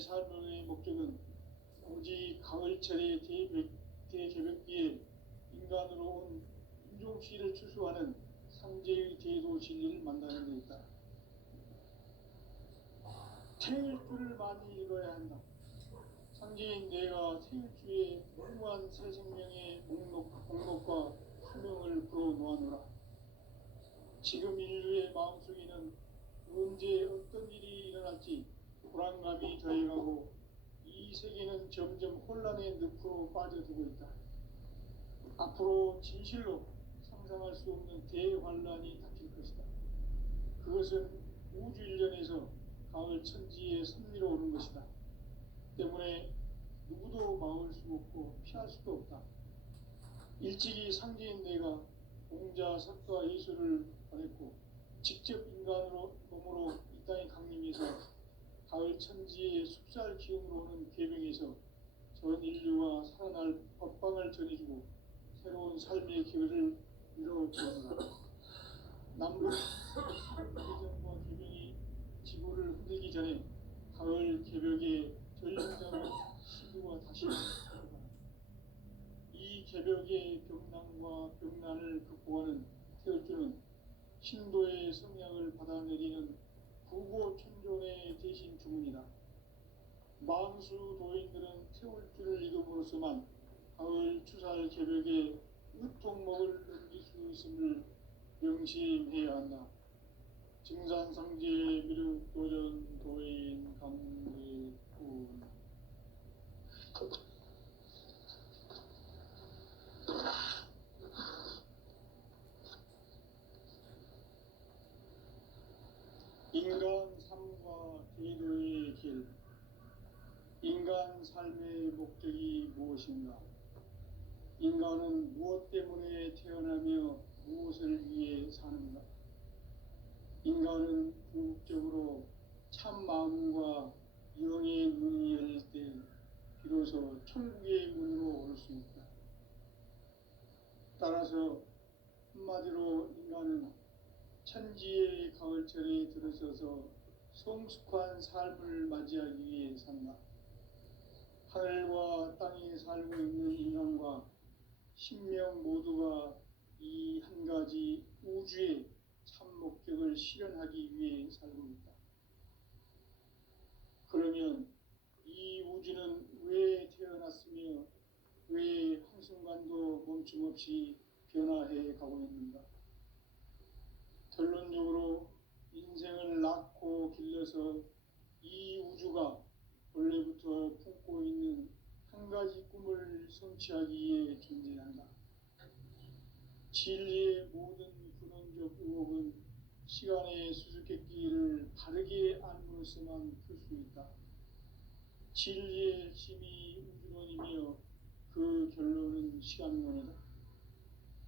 인간의 삶의 목적은 오직 가을철의 대개벽기에 인간으로 온 인종씨를 추수하는 상제의 대도 진리를 만나는 데 있다. 태일주를 많이 읽어야 한다. 상제인 내가 태일주의 무궁한 새 생명의 목록과 수명을 풀어놓아노라. 지금 인류의 마음속에는 언제 어떤 일이 일어날지 불안감이 더해가고 이 세계는 점점 혼란의 늪으로 빠져들고 있다. 앞으로 진실로 상상할 수 없는 대환란이 닥칠 것이다. 그것은 우주 일련에서 가을 천지의 섭리로 오는 것이다. 때문에 누구도 막을 수 없고 피할 수도 없다. 일찍이 상제인 내가 공자, 석가, 예수를 보냈고 직접 인간으로 몸으로 이 땅에 강림해서 가을 천지의 숲살 기운으로 오는 계명에서 전 인류와 살아날 법방을 전해주고 새로운 삶의 기회를 이뤄주었노라. 남북 개정과 개명이 지구를 흔들기 전에 가을 개벽의 전령자로 시구가 다시 일어난다. 이 개벽의 병난과 병난을 극복하는 태울주는 신도의 성향을 받아내리는 구고천존의 대신 주문이다. 만수 도인들은 태울주를 읽음으로써만 가을 추살 개벽의 으통목을 넘길 수 있음을 명심해야 한다. 증산상제 미륵도전 도인 강대군. 인간 삶과 제도의 길. 인간 삶의 목적이 무엇인가? 인간은 무엇 때문에 태어나며 무엇을 위해 사는가? 인간은 궁극적으로 참 마음과 영의 문이 열릴 때 비로소 천국의 문으로 올 수 있다. 따라서 한마디로 인간은 천지의 가을철에 들어서서 성숙한 삶을 맞이하기 위해 산다. 하늘과 땅에 살고 있는 인간과 신명 모두가 이 한 가지 우주의 참 목적을 실현하기 위해 살고 있다. 그러면 이 우주는 왜 태어났으며 왜 한순간도 멈춤없이 변화해 가고 있는가? 결론적으로 인생을 낳고 길러서 이 우주가 원래부터 품고 있는 한 가지 꿈을 성취하기 위해 존재한다. 진리의 모든 근원적 의혹은 시간의 수수께끼를 바르게 알므로써만 풀 수 있다. 진리의 핵심이 우주론이며 그 결론은 시간론이다.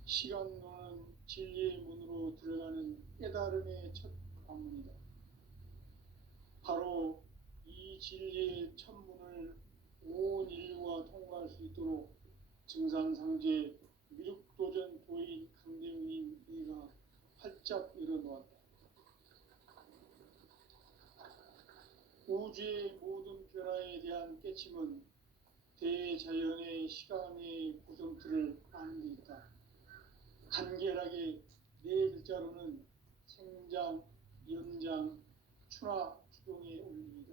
시간론은 진리의 문으로 들어가는 깨달음의 첫 관문이다. 바로 이 진리의 첫 문을 온 인류가 통과할 수 있도록 증산상제 미륵도전 도인 강대훈인 이가 활짝 열어놓았다. 우주의 모든 변화에 대한 깨침은 대자연의 시간의 구성틀을 아는 데 있다. 간결하게 네 글자로는 생장, 연장, 추나 추동의 원리이다.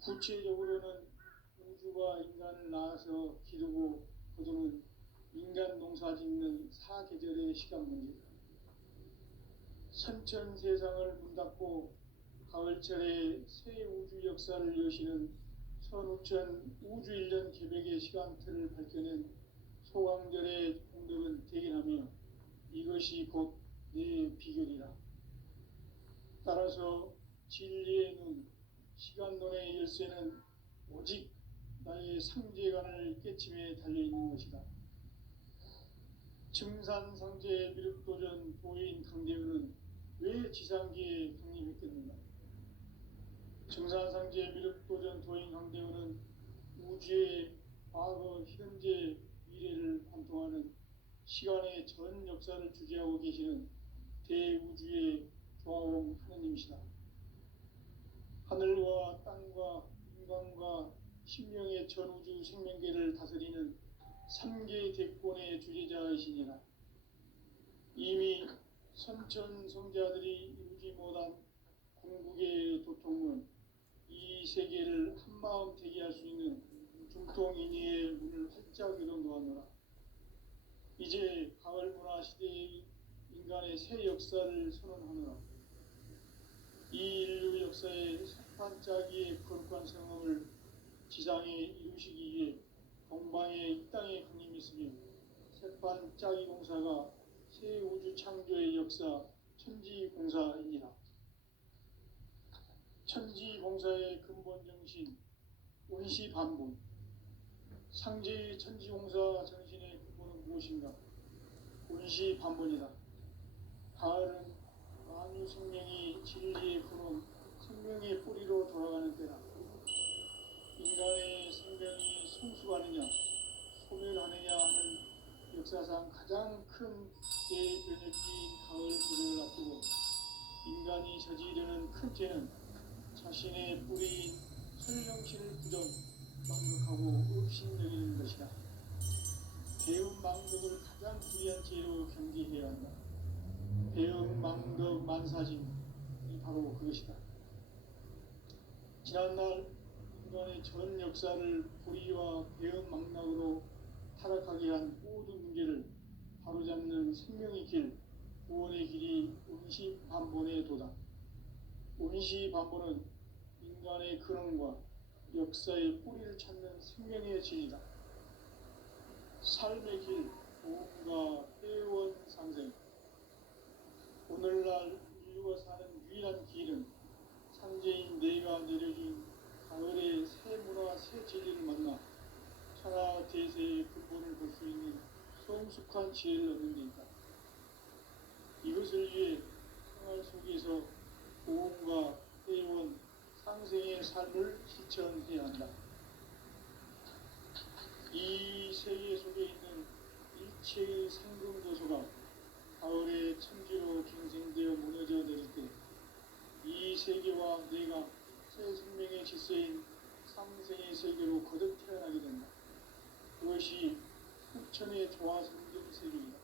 구체적으로는 우주가 인간을 낳아서 기르고 거두는 인간 농사 짓는 사계절의 시간 문제다. 선천 세상을 문닫고 가을철에 새 우주 역사를 여시는 선우천 우주 일년 개벽의 시간틀을 밝혀낸 소강절의 공덕은 대견하며 이것이 곧 내 비결이라. 따라서 진리의 눈, 시간론의 열쇠는 오직 나의 상제관을 깨침에 달려있는 것이다. 증산상제 미륵도전 도인 강대훈은 왜 지상계에 강림했겠는가? 증산상제 미륵도전 도인 강대훈은 우주의 과거, 현재, 미래를 관통하는 시간의 전 역사를 주재하고 계시는 대우주의 조화원 하느님이시다. 하늘과 땅과 인간과 신명의 전우주 생명계를 다스리는 3계 대권의 주제자이시니라. 이미 선천성자들이 이루지 못한 궁극의 도통은 이 세계를 한마음 되게 할 수 있는 중통인의의 문을 활짝 열어놓았노라. 이제 가을 문화 시대의 인간의 새 역사를 선언하노라. 이 인류 역사의 산반짜기의 거룩한 성험을 지상에 이루시기 위해 동방의 이 땅에 강림했으며 새반짜기 공사가 새 우주 창조의 역사 천지공사이니라. 천지공사의 근본 정신 원시반본. 상제의 천지공사 정신의 근본은 무엇인가? 원시반본이다. 가을은 만유 생명이 진리의 근원, 생명의 뿌리로 돌아가는 때다. 인간의 생명이 성숙하느냐, 소멸하느냐 하는 역사상 가장 큰 대변혁기인 가을 불을 앞두고 인간이 저지르는 큰 죄는 자신의 뿌리인 설령실을 부정, 망극하고 업신여기는 것이다. 배은망덕을 가장 불의한 죄로 경계해야 한다. 배은망덕 만사진이 바로 그것이다. 지난날 인간의 전 역사를 불의와 배은망락으로 타락하게 한 모든 문제를 바로잡는 생명의 길, 구원의 길이 원시반본의 도다. 원시반본은 인간의 근원과 역사의 뿌리를 찾는 생명의 진리다. 삶의 길, 보험과 회원 상생. 오늘날 인류가 사는 유일한 길은 상제인 내가 내려준 가을의 새 문화, 새 진리를 만나 천하 대세의 근본을 볼 수 있는 성숙한 지혜를 얻는 데 있다. 이것을 위해 생활 속에서 보험과 회원, 상생의 삶을 실천해야 한다. 이 세계 속에 있는 일체의 상금도서가 가을의 천지로 갱생되어 무너져 내릴 때 이 세계와 내가 새 생명의 질서인 상생의 세계로 거듭 태어나게 된다. 그것이 후천의 조화성경 세계이다.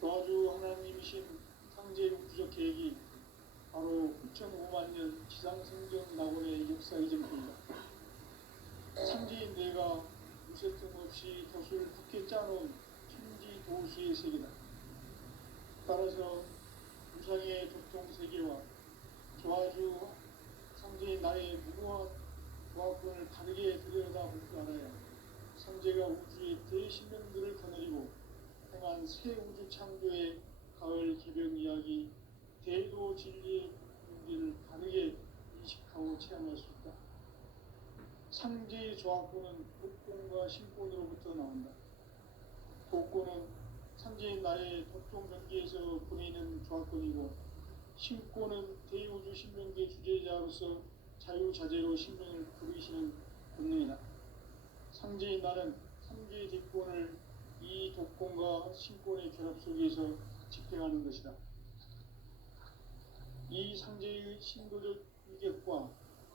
조화주 하나님이신 상제 우주적 계획이 바로 후천 5만 년 지상성경 낙원의 역사 이전입니다. 상제인 내가 무쇠 틈 없이 돛을 굳게 짜놓은 천지 도수의 세계다. 따라서 우상의 도통 세계와 조화주 상제인 나의 무모한 조화권을 다르게 들여다볼 줄 알아야 상제가 우주의 대신명들을 거느리고 행한 새 우주 창조의 가을 기병 이야기, 대도 진리의 문제를 다르게 인식하고 체험할 수 있다. 상제의 조화권은 독권과 신권으로부터 나온다. 독권은 상제인 나의 도통 경계에서 보내는 조화권이고, 신권은 대우주 신명계 주제자로서 자유자재로 신명을 부르시는 본능이다. 상제인 나는 3개의 뒷권을 이 독권과 신권의 결합 속에서 집행하는 것이다. 이 상제의 신도적 위격과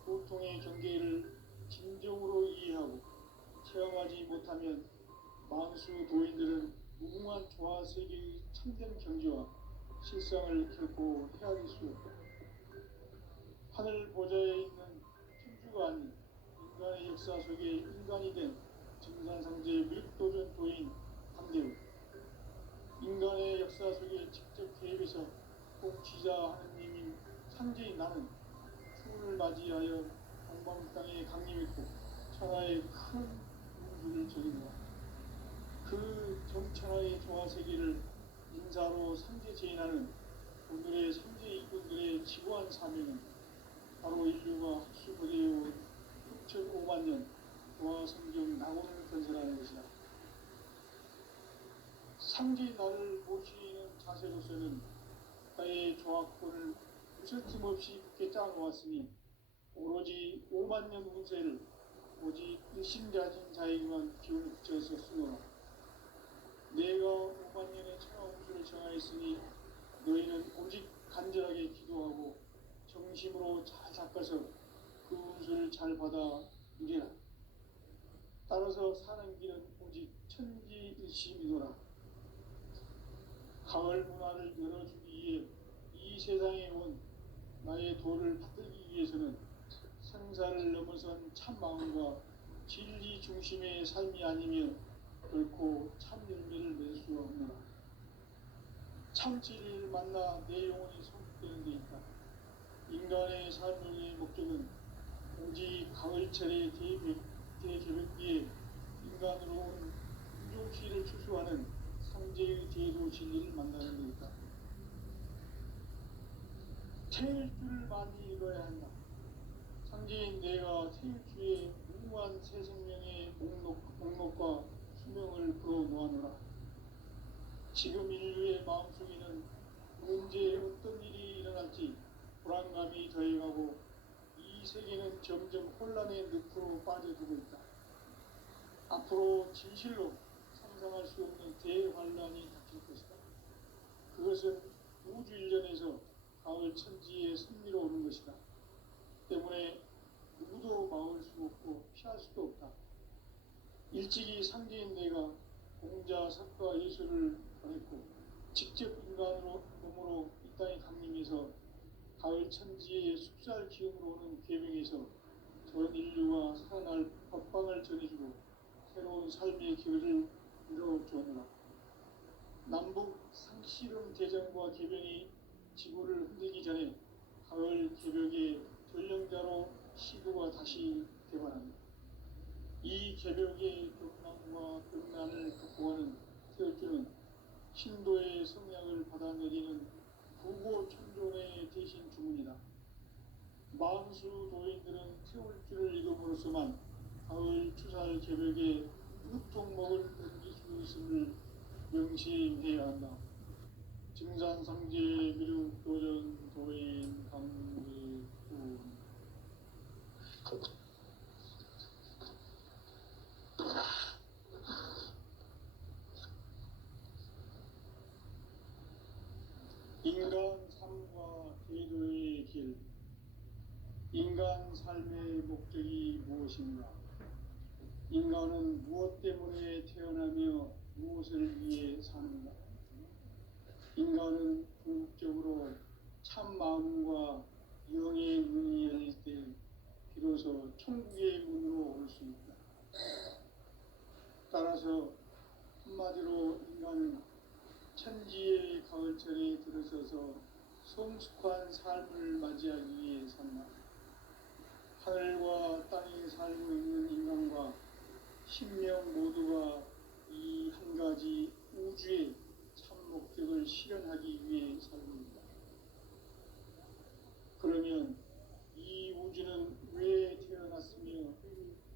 고통의 경계를 진정으로 이해하고 체험하지 못하면 만수 도인들은 무궁한 조화 세계의 참된 경지와 실상을 결코 헤아릴 수 없다. 하늘 보좌에 있는 천주가 아닌 인간의 역사 속에 인간이 된 증산상제의 밀도전 도인 강대우, 인간의 역사 속에 직접 개입해서 통치자 하느님인 상제인 나는 추운을 맞이하여 동방 땅에 강림했고 천하의 큰 우주를 저리노라. 그 정천하의 조화세계를 인사로 상제 제인하는 오늘의 상제 이꾼들의 지고한 사명은 바로 인류가 흡수거대해온 6,5만 년 조화성경 낙원을 건설하는 것이다. 상제인 나를 모시는 자세로서는 나의 조화권을 무쇠틈 없이 굳게 짜놓았으니 오로지 5만 년 운세를 오직 일심가진 자에게만 기운을 붙여서 쓰노라. 내가 5만 년의 천하 우주를 정하였으니 너희는 오직 간절하게 기도하고 정심으로 잘 닦아서 그 그 운수를 잘 받아 누리라. 따라서 사는 길은 오직 천지일심이노라. 가을 문화를 열어주기 위해 이 세상에 온 나의 도를 받들기 위해서는 생사를 넘어선 참 마음과 진리 중심의 삶이 아니면 결코 참 열매를 맺을 수가 없노라. 참 진리를 만나 내 영혼이 성숙되는 데 있다. 인간의 삶의 목적은 오직 가을철의 대개벽기에 인간으로 온 인종시를 추수하는 상제의 대도 진리를 만나는 데 있다. 태일주를 많이 읽어야 한다. 상제인 내가 태일주의 무한 새 생명의 목록과 수명을 풀어놓아노라. 지금 인류의 마음속에는 언제 어떤 일이 일어날지 불안감이 더해가고 이 세계는 점점 혼란의 늪으로 빠져들고 있다. 앞으로 진실로 상상할 수 없는 대환란이 닥칠 것이다. 그것은 우주 일련에서 가을 천지의 승리로 오는 것이다. 때문에 누구도 막을 수 없고 피할 수도 없다. 일찍이 상제인 내가 공자, 석가, 예수를 보냈고 직접 인간으로 몸으로 이 땅에 강림해서 가을 천지의 숲살 기운으로 오는 계명에서 전 인류가 살아날 법방을 전해주고 새로운 삶의 길을 이뤄주었노라. 남북 상씨름 대전과 개변이 지구를 흔들기 전에 가을 개벽의 전령자로 시구가 다시 개발합니다. 이 개벽의 격난과 극난을 극복하는 태울주는 신도의 성약을 받아내리는 부고천존의 대신 주문이다. 만수 도인들은 태울주를 읽음으로써만 가을 추살 개벽에 유통목을 옮길 수 있음을 명심해야 한다. 증산상제 미륵 도전 도인 강제군. 인간 삶과 제도의 길. 인간 삶의 목적이 무엇인가? 인간은 무엇 때문에 태어나며 무엇을 위해 사는가? 인간은 궁극적으로 참 마음과 영의 문이 열릴 때 비로소 천국의 문으로 올 수 있다. 따라서 한마디로 인간은 천지의 가을철에 들어서서 성숙한 삶을 맞이하기 위해 산다. 하늘과 땅에 살고 있는 인간과 신명 모두가 이 한 가지 우주의 참 목적을 실현하기 위해 살고 있다. 그러면 이 우주는 왜 태어났으며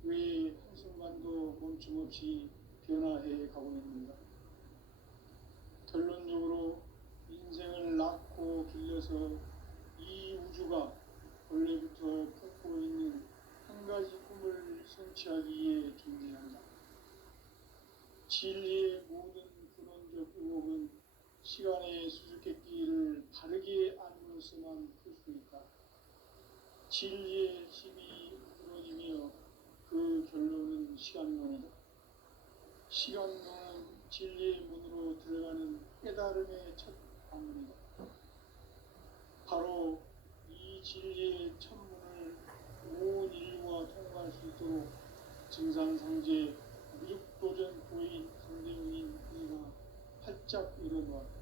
왜 한순간도 멈춤없이 변화해 가고 있는가? 결론적으로 인생을 낳고 길러서 이 우주가 원래부터 품고 있는 한 가지 꿈을 성취하기 위해 존재한다. 진리의 모든 근원적 의혹은 시간의 수수께끼를 바르게 알므로서만 풀 수 있다. 진리의 힘이 근원이며 그 결론은 시간론이다. 시간론은 진리의 문으로 들어가는 깨달음의 첫 방문이다. 바로 이 진리의 천문을 온 인류가 통과할 수 있도록 증산상제 미륵도전 고인 강대웅인 이가 활짝 일어놓았다.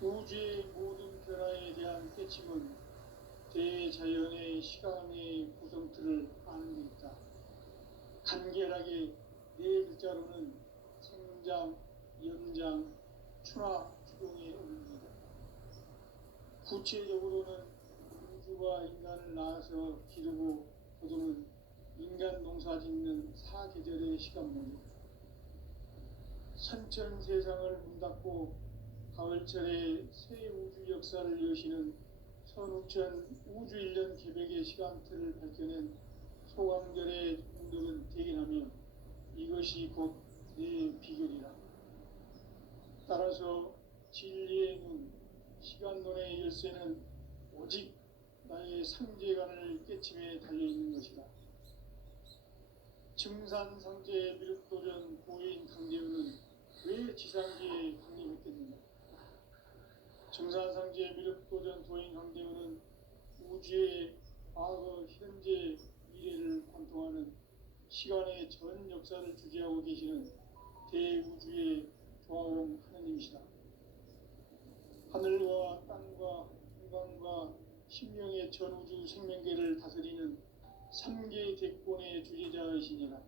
우주의 모든 변화에 대한 깨침은 대자연의 시간의 구성틀을 아는 데 있다. 간결하게 네 글자로는 생장, 연장, 추나 추동의 의미이다. 구체적으로는 우주가 인간을 낳아서 기르고 거두는 인간 농사 짓는 사계절의 시간문이다. 선천 세상을 문 닫고 가을철에 새 우주 역사를 여시는 선우천 우주일년 개벽의 시간틀을 밝혀낸 소강절의 운동은 대견하며 이것이 곧 내 비결이라. 따라서 진리의 눈, 시간론의 열쇠는 오직 상제간을 깨침에 달려있는 것이다. 증산상제 미륵도전 고인 강제우는 왜 지상계에 강림했겠는가? 증산상제 미륵도전 도인 강제우는 우주의 과거, 현재, 미래를 관통하는 시간의 전 역사를 주재하고 계시는 대우주의 조화원 하느님이시다. 하늘과 땅과 한강과 신명의 전우주 생명계를 다스리는 3계 대권의 주재자이시니라.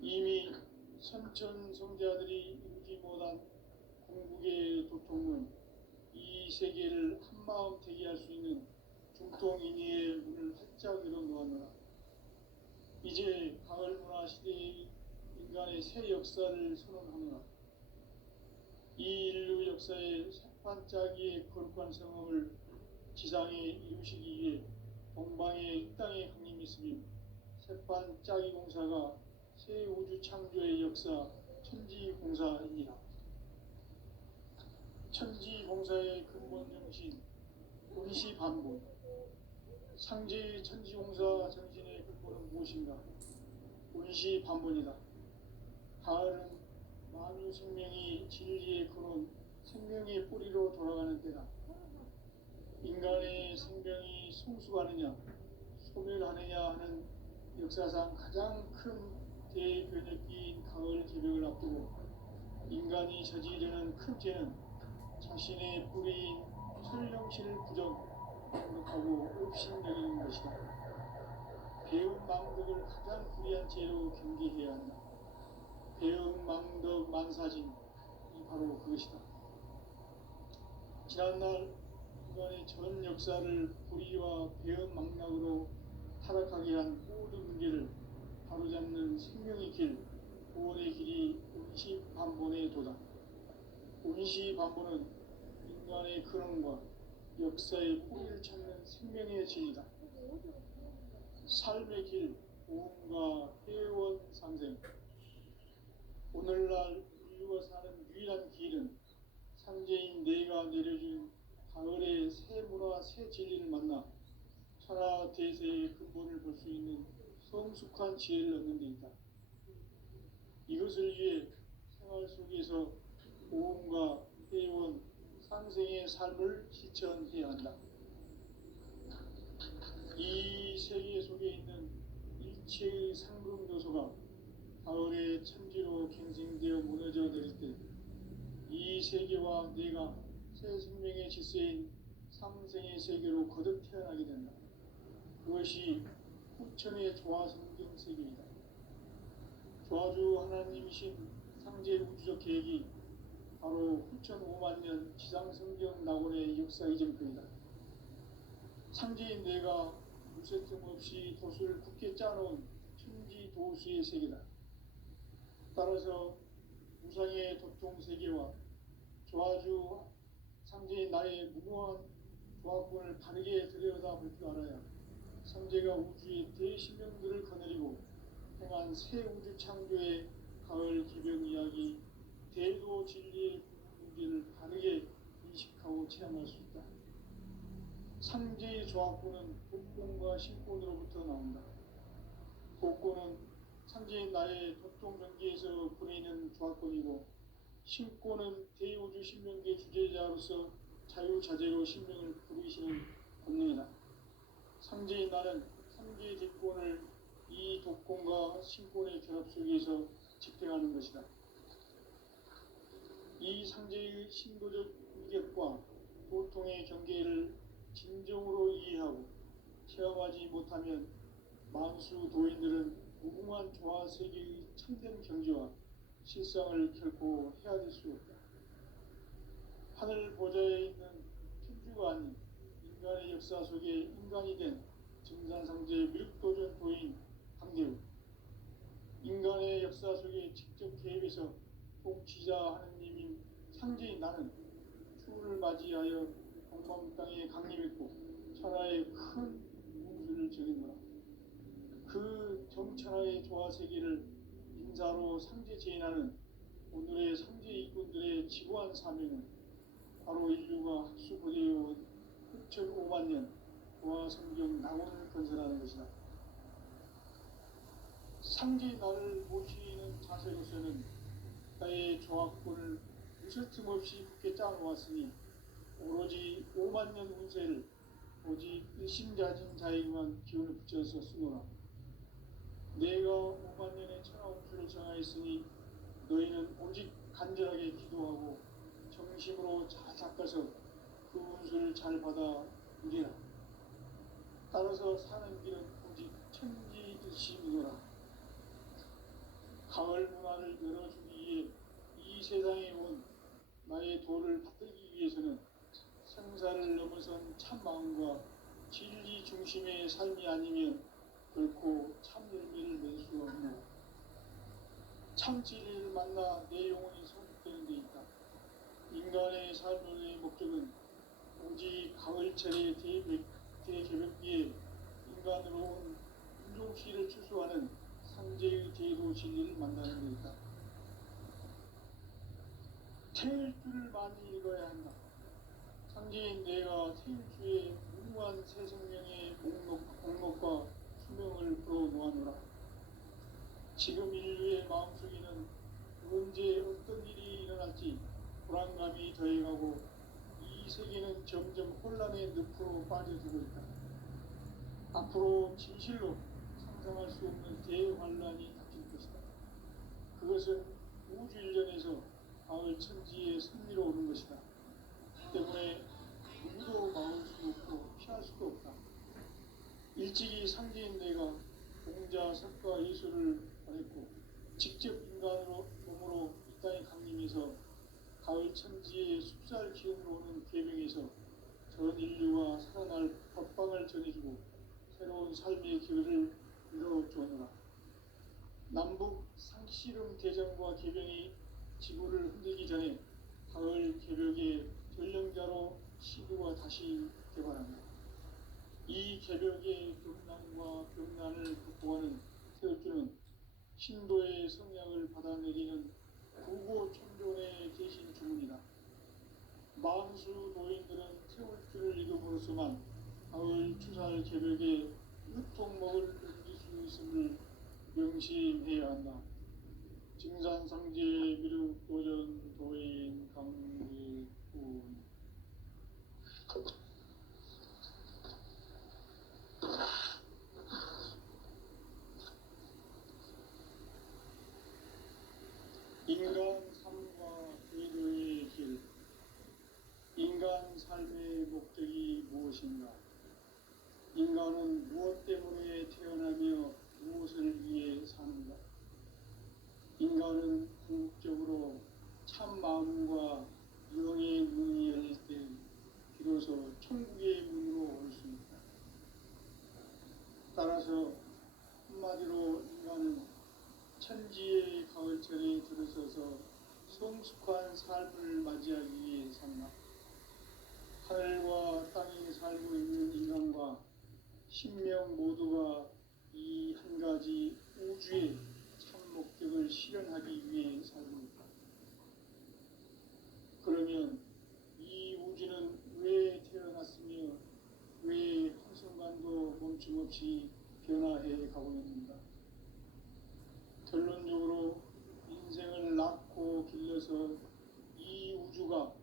이미 선천성자들이 이루지 못한 궁극의 도통은 이 세계를 한마음 되게 할 수 있는 중통인의의 문을 활짝 열어놓았노라. 이제 가을문화 시대의 인간의 새 역사를 선언하노라. 이 인류 역사의 새반짝이의 거룩한 성함을 지상에 이루시기 위해 동방의 이 땅에 강림했으며 새반짝이 공사가 새 우주 창조의 역사 천지공사이니라. 천지공사의 근본 정신 온시반본. 상제의 천지공사 정신의 근본은 무엇인가? 온시반본이다. 가을은 만유 생명이 진리의 근원 생명의 뿌리로 돌아가는 때다. 인간의 생명이 성숙하느냐 소멸하느냐 하는 역사상 가장 큰 대변혁기인 가을 개벽을 앞두고 인간이 저지르는 큰 죄는 자신의 뿌리인 설령신을 부정하고 업신여기는 것이다. 배운 망덕을 가장 불의한 죄로 경계해야 한다. 배운 망덕 만사진이 바로 그것이다. 지난날 인간의 전 역사를 불의와 배은 망락으로 타락하게 한 모든 문제를 바로잡는 생명의 길, 구원의 길이 온시반본의 도다. 온시반본은 인간의 근원과 역사의 뿌리를 찾는 생명의 진리다. 삶의 길, 오음과 회원 상생. 오늘날 인류가 사는 유일한 길은 상제인 내가 내려준 가을의 새 문화, 새 진리를 만나 천하 대세의 근본을 볼 수 있는 성숙한 지혜를 얻는 데 있다. 이것을 위해 생활 속에서 오음과 회원, 상생의 삶을 실천해야 한다. 이 세계 속에 있는 일체의 상금 요소가 가을의 천지로 갱생되어 무너져 내릴 때 이 세계와 내가 새 생명의 질서인 상생의 세계로 거듭 태어나게 된다. 그것이 후천의 조화성경 세계이다. 조화주 하나님이신 상제 우주적 계획이 바로 후천 5만 년 지상성경 낙원의 역사 이전편이다. 상제인 내가 무쇠틈 없이 도수를 굳게 짜놓은 천지 도수의 세계다. 따라서 무상의 도통 세계와 조화주 상제인 나의 무모한 조합권을 바르게 들여다볼 줄 알아야 상제가 우주의 대신명들을 거느리고 행한 새 우주 창조의 가을 기병 이야기 대도 진리의 문제를 바르게 인식하고 체험할 수 있다. 상제의 조합권은 복권과 신권으로부터 나온다. 복권은 상제인 나의 도통전기에서 보내는 조합권이고 신권은 대우주 신명계 주제자로서 자유자재로 신명을 부르시는 권능이다. 상제인 나는 상제의 대권을 이 독권과 신권의 결합 속에서 집행하는 것이다. 이 상제의 신도적 위력과 도통의 경계를 진정으로 이해하고 체험하지 못하면 만수 도인들은 무궁한 조화 세계의 참된 경지와 실상을 결코 헤아릴 수 없다. 하늘 보좌에 있는 천주가 아닌 인간의 역사 속에 인간이 된 증산상제 미륵도전 도인 강제우. 인간의 역사 속에 직접 개입해서 통치자 하느님인 상제인 나는 추운을 맞이하여 동방 땅에 강림했고 천하의 큰 문수를 적인노라. 그 정천하의 조화 세계를 인사로 상제 제인하는 오늘의 상제 일꾼들의 지고한 사명은 바로 인류가 학수고대해온 후천 5만 년 도화 성경 낙원을 건설하는 것이다. 상제의 나를 모시는 자세로서는 나의 조합권을 무설틈 없이 굳게 짜놓았으니 오로지 5만 년 운세를 오직 일심자진 자에게만 기운을 붙여서 쓰노라. 내가 5만 년의 천하 운수를 정하였으니 너희는 오직 간절하게 기도하고 정심으로 잘 닦아서 그 운수를 잘 받아 누리라. 따라서 사는 길은 오직 천지일심이노라. 가을 문화를 열어주기 위해 이 세상에 온 나의 도를 받들기 위해서는 생사를 넘어선 참 마음과 진리 중심의 삶이 아니면 결코 참 열매를 낼 수 없노라. 참 진리를 만나 내 영혼이 성숙되는 데 있다. 인간의 삶의 목적은 오직 가을철의 대개벽기에 인간으로 온 인종시를 추수하는 상제의 대도 진리를 만나는 데 있다. 태일주를 많이 읽어야 한다. 상제인 내가 태일주의 무궁한 새 생명의 목록과 수명을 풀어놓아노라. 지금 인류의 마음속에는 언제 어떤 일이 일어날지 불안감이 더해가고 이 세계는 점점 혼란의 늪으로 빠져들고 있다. 앞으로 진실로 상상할 수 없는 대환란이 닥칠 것이다. 그것은 우주 일전에서 가을 천지의 승리로 오는 것이다. 때문에 누구도 막을 수 없고 피할 수도 없다. 일찍이 상제인 내가 공자, 석가, 예수를 보냈고 직접 인간으로 몸으로 이 땅에 강림해서 가을 천지의 숲살 기운으로 오는 계명에서 전 인류가 살아날 법방을 전해주고 새로운 삶의 길을 이뤄주었노라. 남북 상씨름 대전과 개병이 지구를 흔들기 전에 가을 개벽의 전령자로 시구가 다시 개발한다. 이 개벽의 경난과 병난을 극복하는 태엽주는 신도의 성량을 받아내리는 구고천존의 대신 주문이다. 만수 노인들은 태울주를 읽음으로써만 가을 추살 개벽의 유통목을 넘길 수 있음을 명심해야 한다. 증산상제 미륵도전 도인 강리군. 인간 삶과 의도의 길. 인간 삶의 목적이 무엇인가? 인간은 무엇 때문에 태어나며 무엇을 위해 사는가? 인간은 궁극적으로 참 마음과 영의 문이 열릴 때 비로소 천국의 문으로 올 수 있다. 따라서 한마디로 인간은 천지의 가을철에 들어서서 성숙한 삶을 맞이하기 위해 산다. 하늘과 땅에 살고 있는 인간과 신명 모두가 이 한 가지 우주의 참 목적을 실현하기 위해 살고 있다. 그러면 이 우주는 왜 태어났으며 왜 한순간도 멈춤없이 변화해 가고 있는가? 결론적으로 인생을 낳고 길러서 이 우주가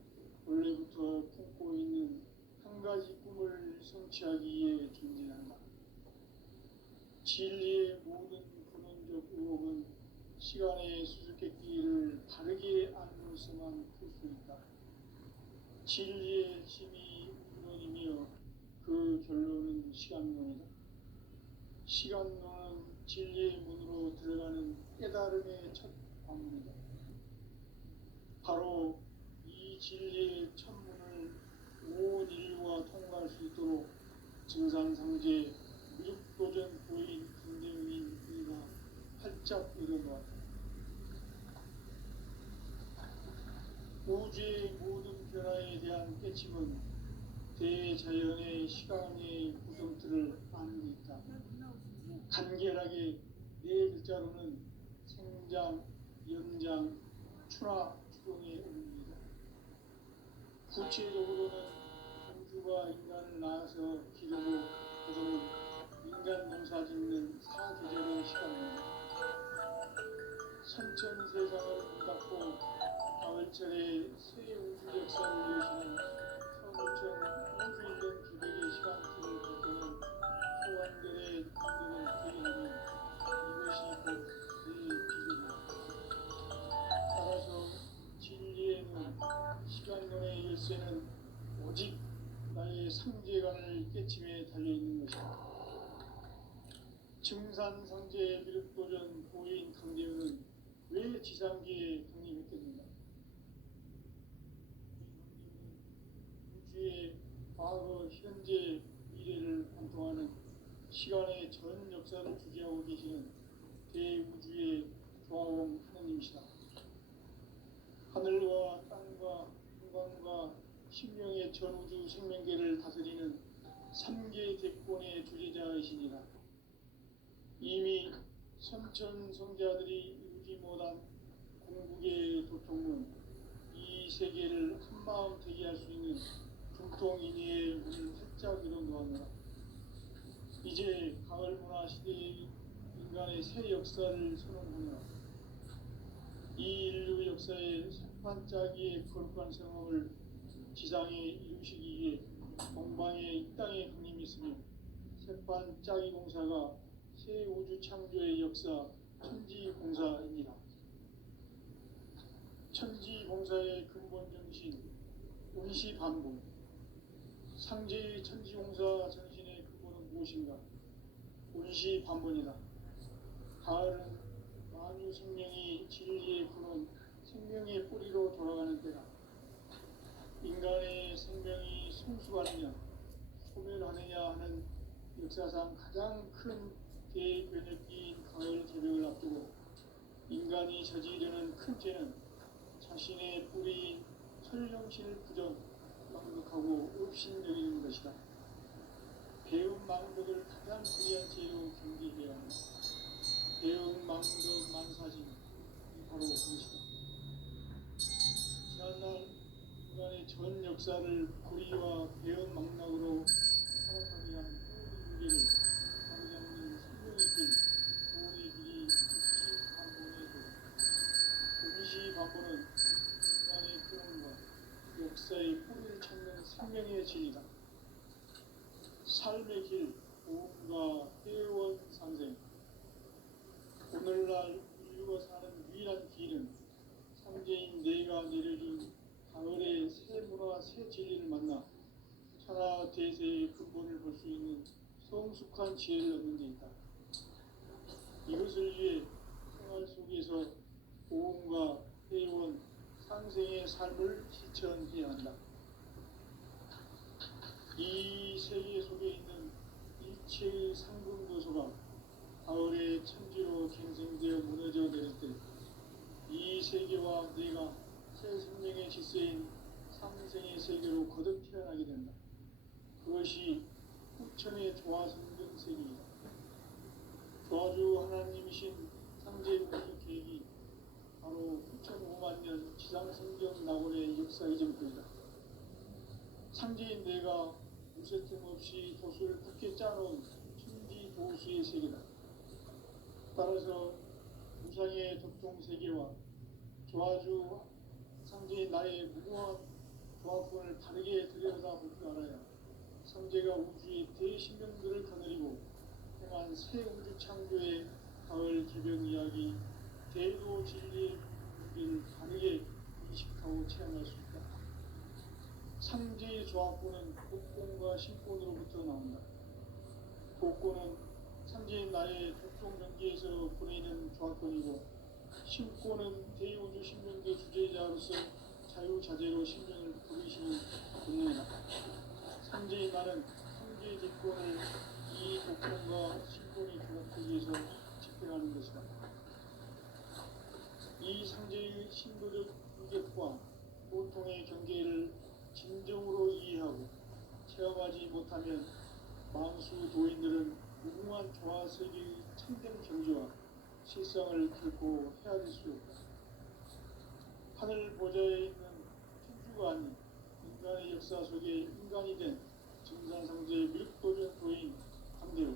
원래부터 품고 있는 한 가지 꿈을 성취하기 위해 존재한다. 진리의 모든 근원적 의혹은 시간의 수수께끼를 바르게 알므로서만 풀 수 있다. 진리의 힘이 근원이며 그 결론은 시간론이다. 시간론은 진리의 문으로 들어가는 깨달음의 첫 관문이다. 바로 이 진리의 천문을 온 인류가 통과할 수 있도록 증산상제 미륵도전 도인 김대웅인 이가 활짝 일어났다. 우주의 모든 변화에 대한 깨침은 대자연의 시간의 구성틀을 아는 데 있다. 간결하게 네 글자로는 생장, 연장, 추나, 추동의 의미이다. 구체적으로는 공주가 인간을 낳아서 기르고 농사짓는 사계절의 시간입니다. 선천 세상을 문닫고 가을철에 새 우주 역사를 이루시는 서구천 우주 있는 기백의 시간길을 볼 때는 소환들의 감동을 드리는 이것이 곧 내 비전입니다. 따라서 진리의 눈, 시간론의 열쇠는 오직 나의 상제관을 깨침에 달려있는 것이다. 증산상제의 미륵도전 보인 강대우는 왜 지상계에 독립했겠는가? 우주의 과거, 현재, 미래를 관통하는 시간의 전 역사를 주재하고 계시는 대우주의 조화원 하느님이시다. 하늘과 땅과 풍광과 신명의 전우주 생명계를 다스리는 삼계 대권의 주재자이시니라. 이미 선천성자들이 이루지 못한 궁극의 도통은 이 세계를 한마음 되게 할 수 있는 중통인의의 문을 활짝 열어놓았노라. 이제 가을 문화 시대의 인간의 새 역사를 선언하노라. 이 인류 역사의 반짝이의 거룩한 성험을 지상에 이루시기 위해 동방에 이 땅에 강림했으며 새반짝이 공사가 새 우주 창조의 역사 천지공사입니다. 천지공사의 근본 정신 운시반복. 상제의 천지공사 정신의 근본은 무엇인가? 운시반복이다. 가을은 만유 생명이 진리의 근원 생명의 뿌리로 돌아가는 때다. 인간의 생명이 성숙하느냐 소멸하느냐 하는 역사상 가장 큰 대변혁기인 가을 개벽을 앞두고 인간이 저지르는 큰 죄는 자신의 뿌리인 설령신을 부정, 망덕하고 업신여기는 것이다. 배움 망덕을 가장 불리한 죄로 경계해야 합니다. 배움 망덕 만사진 바로 그것이다. 지난날 인간의 전 역사를 불의와 배움 망락으로 타락하게 한 모든 유괴를 바로잡는 생명의 길, 구원의 길이 운시반본의 도다. 운시반본은 인간의 근원과 역사의 뿌리를 찾는 생명의 진리다. 삶의 길, 보험과 회원 상생. 오늘날 인류가 사는 유일한 길은 상제인 내가 내려준 가을의 새 문화, 새 진리를 만나 천하 대세의 근본을 볼 수 있는 성숙한 지혜를 얻는 데 있다. 이것을 위해 생활 속에서 보험과 회원, 상생의 삶을 실천해야 한다. 이 세계 속에 있는 일체의 상금도서가 가을의 천지로 갱생되어 무너져 내릴 때 이 세계와 내가 새 생명의 질서인 상생의 세계로 거듭 태어나게 된다. 그것이 후천의 조화성등 세계이다. 조화주 하나님이신 상제 우주 계획이 바로 9,5만 년 지상성경 낙원의 역사 이전부이다. 상제인 내가 무쇠틈 없이 도수를 굳게 짜놓은 천지 도수의 세계다. 따라서 우상의 도통 세계와 조화주 상제인 나의 무궁한 조합권을 다르게 들여다볼 줄 알아야 상제가 우주의 대신명들을 거느리고 행한 새 우주 창조의 가을 개벽 이야기 대도 진리의 무기를 다르게 인식하고 체험할 수 있다. 상제의 조합권은 복권과 신권으로부터 나온다. 복권은 상제인 나의 도통 경계에서 보내는 조합권이고 신권은 대우주 신명계 주제자로서 자유자재로 신명을 부르시는 본능이다. 상제인 나는 상제의 직권을 이 복권과 신권이 조합되기 위해서 집행하는 것이다. 이 상제의 신도적 인격과 보통의 경계를 진정으로 이해하고 체험하지 못하면 망수 도인들은 무궁한 조화세계의 참된 경지와 실상을 결코 헤아릴 수 없다. 하늘 보좌에 있는 천주가 아닌 인간의 역사 속에 인간이 된 증산상제의 미륵도전 도인 강대우.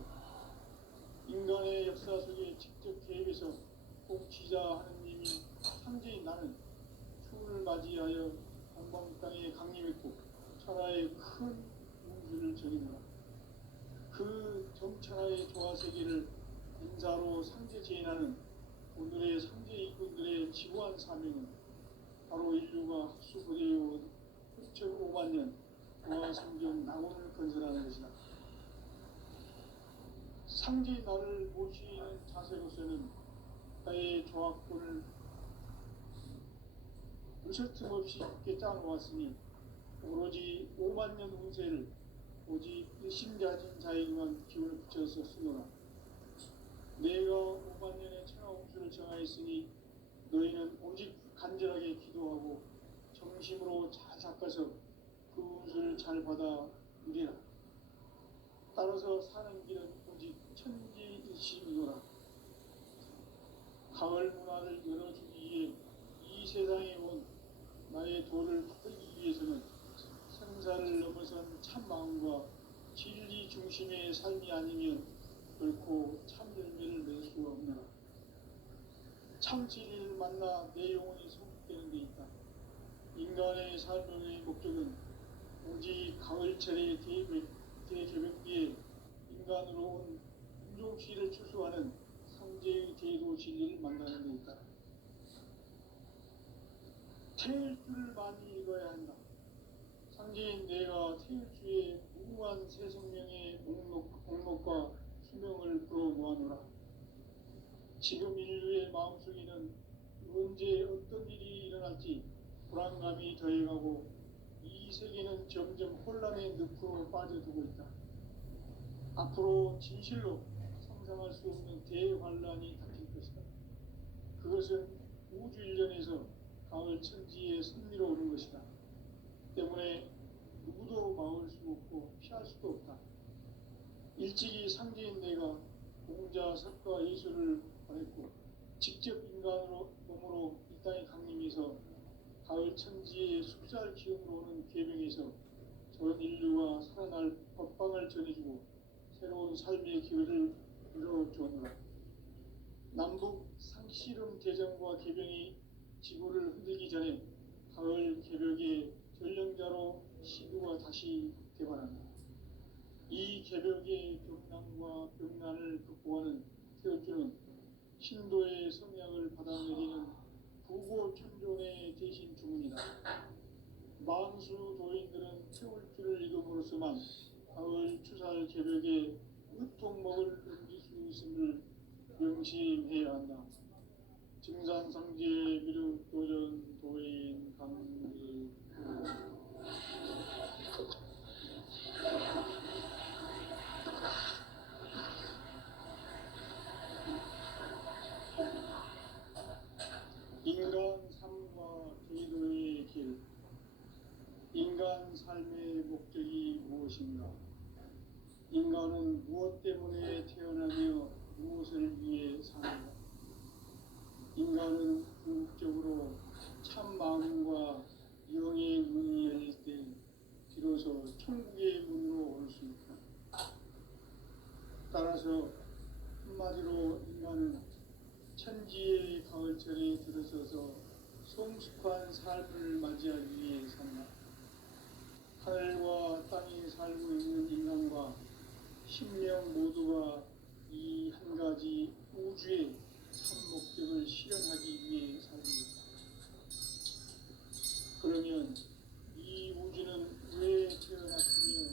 문화 세계를 인사로 상제 재현하는 오늘의 상제 일꾼들의 지구한 사명은 바로 인류가 학수고대해온 6.5만 년 고아 성경 낙원을 건설하는 것이다. 상제의 날을 모시는 자세로서는 나의 조합권을 무설틈 없이 깊게 짜놓았으니 오로지 5만 년 운세를 오직 일심가진 자에게만 기운을 붙여서 쓰노라. 내가 5만 년의 천하홍수를 정하였으니 너희는 오직 간절하게 기도하고 정심으로 잘 닦아서 그 운수를 잘 받아 누리라. 따라서 사는 길은 오직 천지일심이노라. 가을 문화를 열어주기 위해 이 세상에 온 나의 도를 받기 위해서는 생사를 넘어선 참 마음과 진리 중심의 삶이 아니면 결코 참 열매를 맺을 수가 없노라. 참 진리를 만나 내 영혼이 성숙되는 데 있다. 인간의 삶의 목적은 오직 가을철의 대개벽기에 인간으로 온 인종시를 추수하는 상제의 대도 진리를 만나는 데 있다. 태일주를 많이 읽어야 한다. 상제인 내가 태일주의 무궁한 새 생명의 목록과 수명을 불어 모아노라. 지금 인류의 마음속에는 언제 어떤 일이 일어날지 불안감이 더해가고 이 세계는 점점 혼란의 늪으로 빠져들고 있다. 앞으로 진실로 상상할 수 없는 대환란이 닥칠 것이다. 그것은 우주 일련에서 가을 천지에 선미로 오는 것이다. 때문에 누구도 막을 수 없고 피할 수도 없다. 일찍이 상제인 내가 공자, 석가, 예수를 보냈고 직접 인간으로 몸으로 이 땅에 강림해서 가을 천지의 숫살 기운으로 오는 계명에서 전 인류가 살아날 법방을 전해주고 새로운 삶의 기회를 열어주었노라. 남북 상씨름 대전과 개병이 지구를 흔들기 전에 가을 개벽의 전령자로 시구가 다시 개발한다. 이 개벽의 경난과 병난을 극복하는 태울주는 신도의 성약을 받아내리는 부고천존의 대신 주문이다. 만수 도인들은 태울주를 읽음으로써만 가을 추살 개벽에 으통먹을 넘길 수 있음을 명심해야 한다. 증산상제 미륵 도전 도인 강의 인간 삶과 기도의 길. 인간 삶의 목적이 무엇인가? 인간은 무엇 때문에 태어나며 무엇을 위해 사는가? 인간은 궁극적으로 참 마음과 영의 문이 열릴 때 비로소 천국의 문으로 올 수 있다. 따라서 한마디로 인간은 천지의 가을철에 들어서서 성숙한 삶을 맞이하기 위해 산다. 하늘과 땅에 살고 있는 인간과 신명 모두가 이 한 가지 우주의 참 목적을 실현하기 위해 살고 있다. 그러면 이 우주는 왜 태어났으며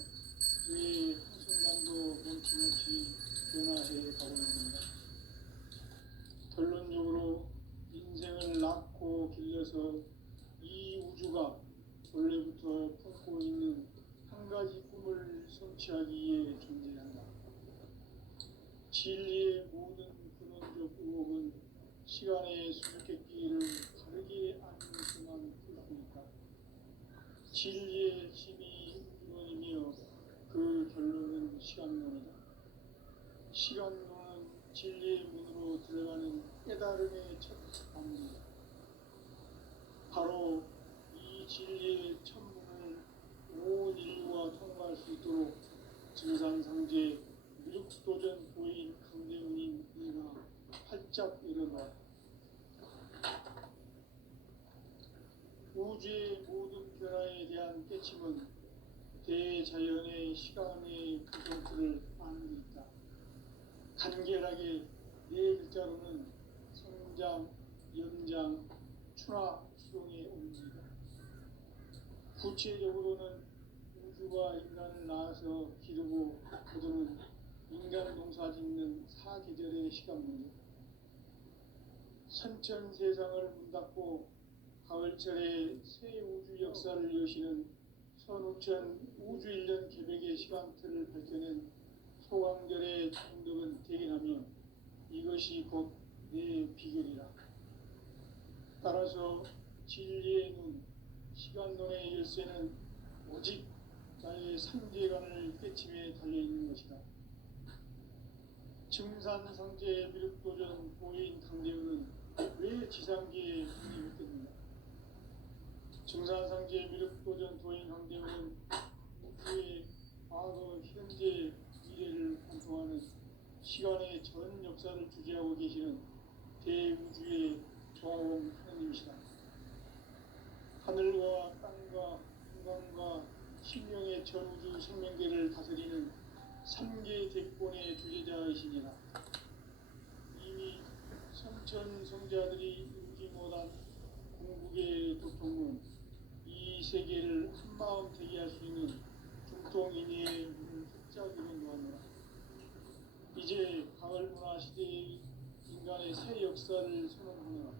왜 한순간도 멈춤없이 변화해 가고 있는가? 결론적으로 인생을 낳고 길러서 이 우주가 원래부터 품고 있는 한 가지 꿈을 성취하기 위해 존재한다. 진리의 모든 근원적 의혹은 시간의 수수께끼를 다르게 알면서만 풀 수 있다. 진리의 힘이 우주론이며 그 결론은 시간론이다. 시간론은 진리의 문으로 들어가는 깨달음의 첫 방문이다. 바로 이 진리의 천문을 온 인류가 통과할 수 있도록 증산상제 미륵도전 도인 강대문인 이가 활짝 일어나 우주의 모든 변화에 대한 깨침은 대자연의 시간의 구성틀을 아는 데 있다. 간결하게 네 글자로는 성장, 연장, 추나 추동에 옮깁니다. 구체적으로는 우주가 인간을 낳아서 기르고 거두는 인간 농사 짓는 사계절의 시간 문제, 선천 세상을 문 닫고 가을철에 새 우주 역사를 여시는 선우천 우주 1년 계획의 시간틀을 밝혀낸 소강절의 총독은 대견하며 이것이 곧 내 비결이라. 따라서 진리의 눈, 시간론의 열쇠는 오직 나의 상제관을 깨침에 달려있는 것이다. 증산상제 미륵도전 보인 강대우는 왜 지상기에 흥미했겠는가? 증산상제 미륵도전 도인 강대우는 우주의 과거, 현재, 미래를 관통하는 시간의 전 역사를 주재하고 계시는 대우주의 조화원 하느님이시다. 하늘과 땅과 인간과 신명의 전우주 생명계를 다스리는 3계 대권의 주제자이시니라. 이미 선천 성자들이 이루지 못한 궁극의 도통은 이 세계를 한마음 되게 할 수 있는 중통인의의 문을 활짝 열어놓았노라. 이제 가을 문화 시대의 인간의 새 역사를 선언하노라.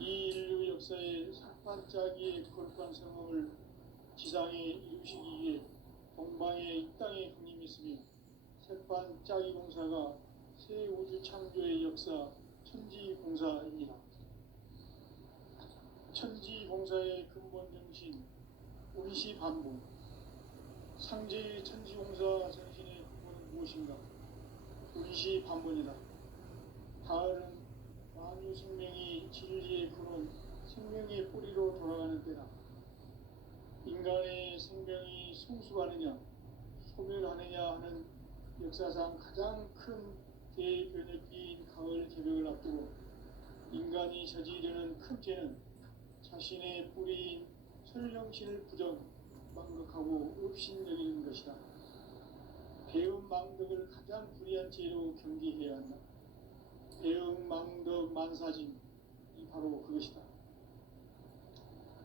이 인류 역사의 산판짜기의 거룩한 성공을 지상에 이루시기 위해 동방에 이 땅에 형님이 있으며 새판짜기 공사가 새 우주 창조의 역사 천지공사입니다. 천지공사의 근본 정신 운시반복. 상제의 천지공사 정신의 근본은 무엇인가? 운시반복이다. 가을은 만유 생명이 진리의 근원, 생명의 뿌리로 돌아가는 때다. 인간의 생명이 성숙하느냐, 소멸하느냐 하는 역사상 가장 큰 대변혁기인 가을 개벽을 앞두고 인간이 저지르는 큰 죄는 자신의 뿌리인 설령신을 부정, 망극하고 업신여기는 것이다. 배은망덕을 가장 불의한 죄로 경계해야 한다. 배은망덕 만사짐이 바로 그것이다.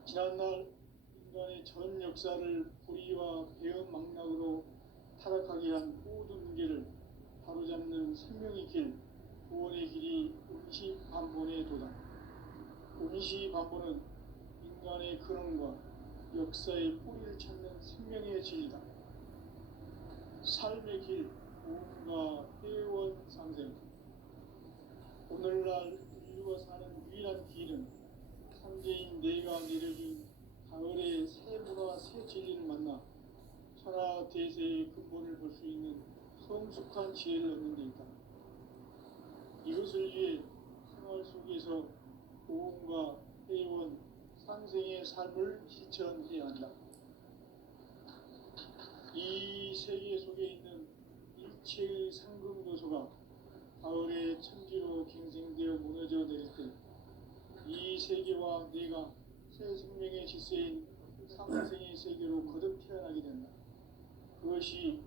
지난날 인간의 전 역사를 불의와 배은망락으로 타락하게 한 모든 문제를 바로잡는 생명의 길, 구원의 길이 운시반본의 도다. 운시반본은 인간의 근원과 역사의 뿌리를 찾는 생명의 진리다. 삶의 길, 구원과 회원 상생. 오늘날 인류가 사는 유일한 길은 상제인 내가 내려준 가을의 새 문화, 새 진리를 만나 천하 대세의 근본을 볼 수 있는 성숙한 지혜를 얻는 데 있다. 이것을 위해 생활 속에서 보험과 회원, 상생의 삶을 실천해야 한다. 이 세계 속에 있는 일체의 상금 요소가 가을의 천지로 갱생되어 무너져 내릴 때 이 세계와 내가 새 생명의 질서인 상생의 세계로 거듭 태어나게 된다. 그것이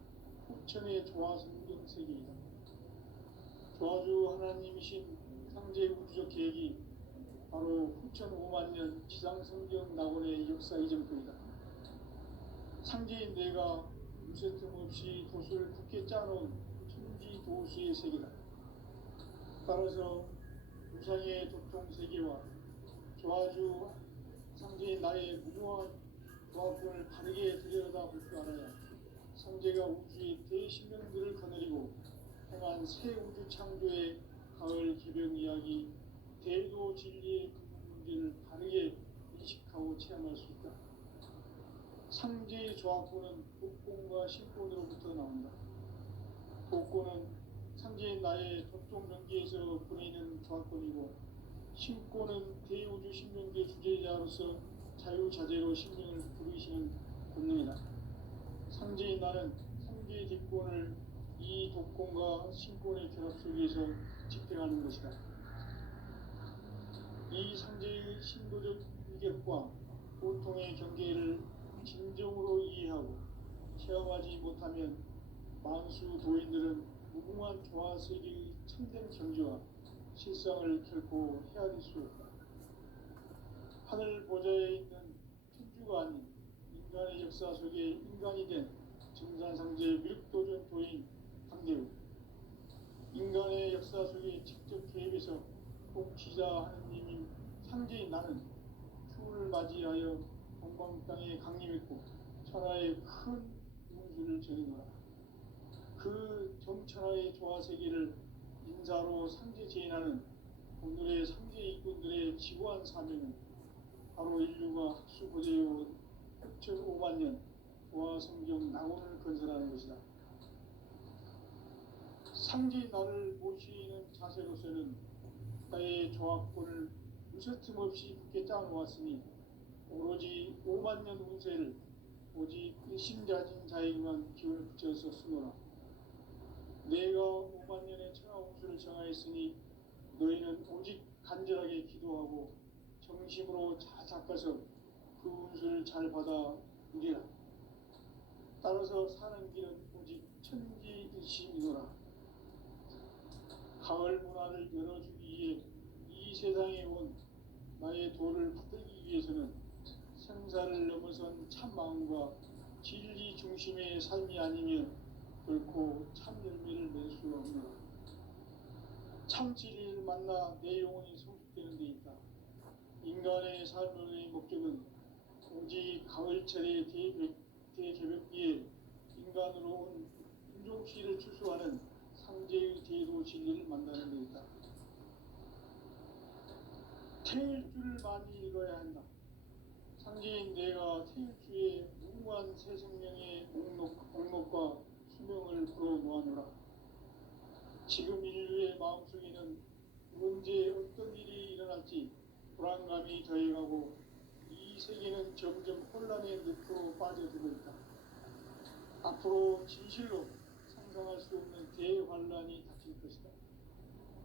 후천의 조화성경 세계이다. 조화주 하나님이신 상제 우주적 계획이 바로 후천 5만 년 지상성경 낙원의 역사 이전부이다. 상제인 내가 무쇠 틈 없이 도수를 굳게 짜놓은 천지 도수의 세계다. 따라서 우상의 도통 세계와 조화주 상제인 나의 무모한 조합권을 바르게 들여다볼 줄 알아야 상제가 우주의 대신명들을 거느리고 행한 새 우주 창조의 가을 개벽 이야기, 대도 진리의 근본 문제를 바르게 인식하고 체험할 수 있다. 상제의 조합권은 복권과 신권으로부터 나온다. 복권은 상제인 나의 도통 경계에서 보내는 조합권이고, 신권은 대우주 신명계 주제자로서 자유자재로 신명을 부르시는 본능이다. 상제인 나는 상제의 뒷권을 이 독권과 신권의 결합 속에서 집행하는 것이다. 이 상제의 신도적 위격과 보통의 경계를 진정으로 이해하고 체험하지 못하면 만수 도인들은 무궁한 조화 세계의 참된 경지와 실상을 결코 헤아릴 수 없다. 하늘 보좌에 있는 천주가 아닌 인간의 역사 속에 인간이 된 증산상제 미륵도전 도인 강대우, 인간의 역사 속에 직접 개입해서 통치자 하느님인 상제인 나는 추운을 맞이하여 동방 땅에 강림했고 천하의 큰 용수를 전해노라. 그 정천하의 조화세계를 인사로 상제 제인하는 오늘의 상제 일꾼들의 지고한 사명은 바로 인류가 학수고대해온 6,500만 년 조화성경 낙원을 건설하는 것이다. 상제인 나를 모시는 자세로서는 나의 조합권을 무쇠틈 없이 굳게 짜놓았으니 오로지 5만 년 운세를 오직 일심자진 자에게만 기운을 붙여서 쓰노라. 내가 5만 년의 천하 운수를 정하였으니 너희는 오직 간절하게 기도하고 정심으로 잘 닦아서 그 운수를 잘 받아 누리라. 따라서 사는 길은 오직 천지일심이노라. 가을 문화를 열어주기 위해 이 세상에 온 나의 도를 받들기 위해서는 생사를 넘어선 참마음과 진리 중심의 삶이 아니면 결코 참 열매를 낼 수 없노라. 참 진리를 만나 내 영혼이 성숙되는 데 있다. 인간의 삶의 목적은 오직 가을철의 대개벽기에 인간으로 온 인종시를 추수하는 상제의 대도 진리를 만나는 데 있다. 태일주를 많이 읽어야 한다. 상제인 내가 태일주의 무궁한 새 생명의 목록과 수명을 풀어놓아노라. 지금 인류의 마음속에는 언제 어떤 일이 일어날지 불안감이 더해가고 이 세계는 점점 혼란의 늪으로 빠져들고 있다. 앞으로 진실로 상상할 수 없는 대환란이 닥칠 것이다.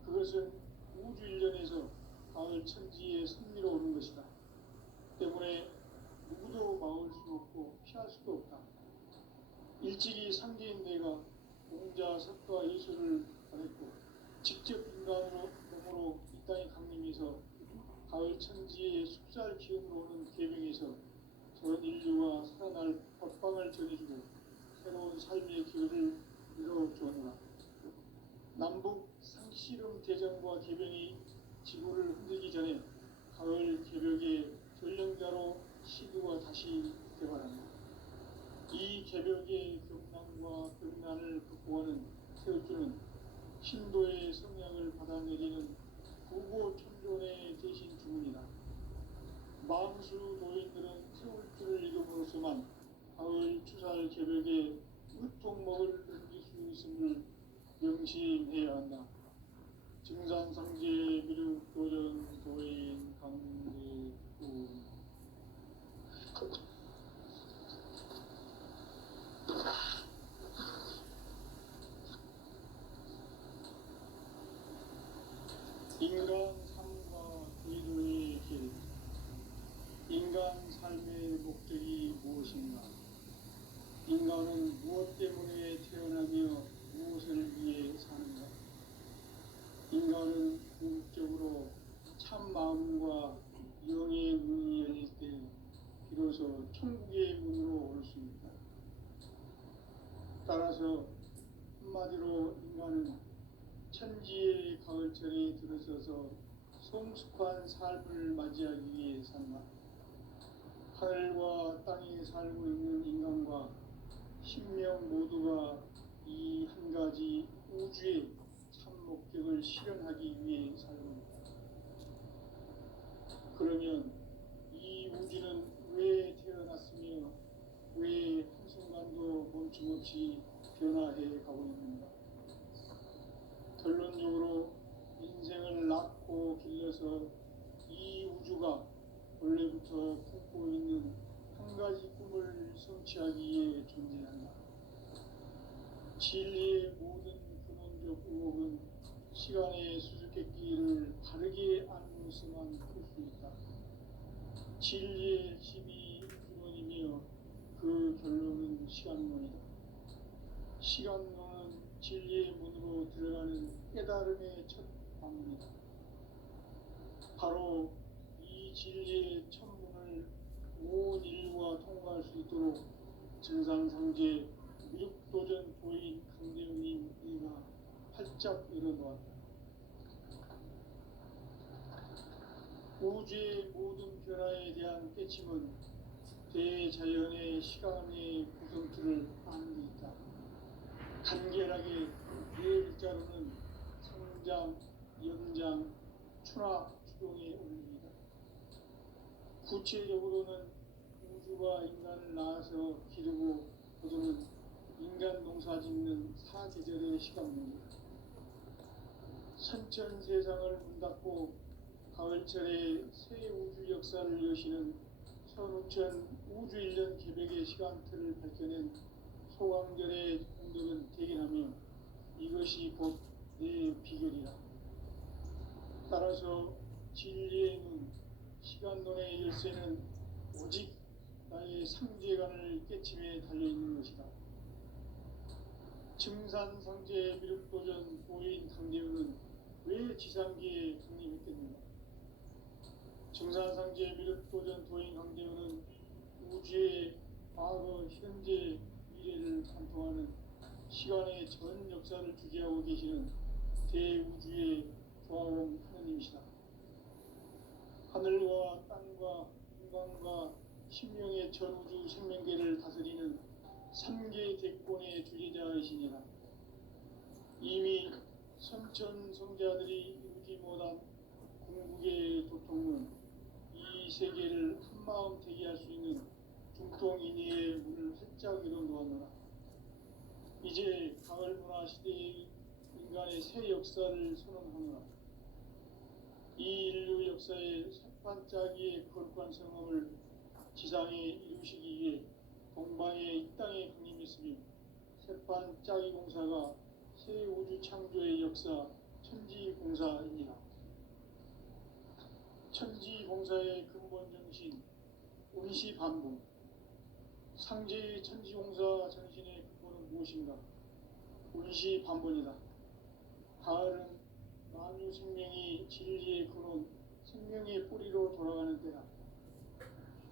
그것은 우주 일련에서 가을 천지의 섭리로 오는 것이다. 때문에 누구도 막을 수 없고 피할 수도 없다. 일찍이 상제인 내가 공자, 석가, 예수를 보냈고 직접 인간으로 몸으로 이 땅에 강림해서 가을 천지의 숲살 기운으로 오는 계명에서 전 인류가 살아날 법방을 전해주고 새로운 삶의 기회를 이뤄주었노라. 남북 상씨름 대전과 개병이 지구를 흔들기 전에 가을 개벽의 전령자로 시두가 다시 개발한다. 이 개벽의 경난과 병난을 극복하는 태울주는 신도의 성향을 받아내리는 구고천존의 대신 주문이다. 마음수 도인들은 태울주를 읽음으로써만 가을 추살 개벽에 으통먹을 넘길 수 있음을 명심해야 한다. 증산상제 미륵도전 도인 강대우. 인간 삶과 의도의 길. 인간 삶의 목적이 무엇인가? 인간은 무엇 때문에 태어나며 무엇을 위해 사는가? 인간은 궁극적으로 참 마음과 영의 문이 열릴 때 비로소 천국의 문으로 올 수 있다. 따라서 한마디로 인간은 천지의 가을철에 들어서서 성숙한 삶을 맞이하기 위해 산다. 하늘과 땅에 살고 있는 인간과 신명 모두가 이 한 가지 우주의 참 목적을 실현하기 위해 살고 있다. 그러면 이 우주는 왜 태어났으며 왜 한순간도 멈춤없이 변화해 가고 있는가? 결론적으로 인생을 낳고 길러서 이 우주가 원래부터 품고 있는 한 가지 꿈을 성취하기 위해 존재한다. 진리의 모든 근원적 의혹은 시간의 수수께끼를 바르게 알면서만 풀 수 있다. 진리의 핵심이 근원이며 그 결론은 시간론이다. 시간론은 진리의 문으로 들어가는 깨달음의 첫 방문이다. 바로 이 진리의 첫 문을 온 인류가 통과할 수 있도록 증산상제 미륵도전 도인 강대웅님 이가 활짝 열어놓았다. 우주의 모든 변화에 대한 깨침은 대자연의 시간의 구성틀을 아는 데 있다. 간결하게 네 글자로는 성장, 연장, 추나 추동에 올립니다. 구체적으로는 우주가 인간을 낳아서 기르고 거두는 인간 농사 짓는 사계절의 시간입니다. 선천 세상을 문 닫고 가을철에 새 우주 역사를 여시는 선우천 우주 1년 개백의 시간틀을 밝혀낸 소강절의 공들은 대견하며 이것이 곧 내 비결이라. 따라서 진리의 눈, 시간론의 열쇠는 오직 나의 상제관을 깨침에 달려있는 것이다. 증산상제 미륵도전 도인 강대우는 왜 지상기에 강림했겠는가? 증산상제 미륵도전 도인 강대우는 우주의 과거, 현재, 미래를 관통하는 시간의 전 역사를 주재하고 계시는 대우주의 조화원 하느님이시다. 하늘과 땅과 인간과 신명의 전우주 생명계를 다스리는 3개 대권의 주제자이시니라. 이미 선천 성자들이 이루지 못한 궁극의 도통은 이 세계를 한마음 되게 할 수 있는 중통인의의 문을 활짝 열어놓았노라. 이제 가을 문화 시대의 인간의 새 역사를 선언하노라. 이 인류 역사의 새반짝이의 거룩한 성험을 지상에 이루시기 위해 동방의 이 땅에 강림했으며 새반짝이 공사가 새 우주 창조의 역사 천지공사이니라. 천지공사의 근본 정신 운시반분. 상제의 천지공사 정신의 근본은 무엇인가? 운시반분이다. 가을은 만유 생명이 진리의 근원, 생명의 뿌리로 돌아가는 때다.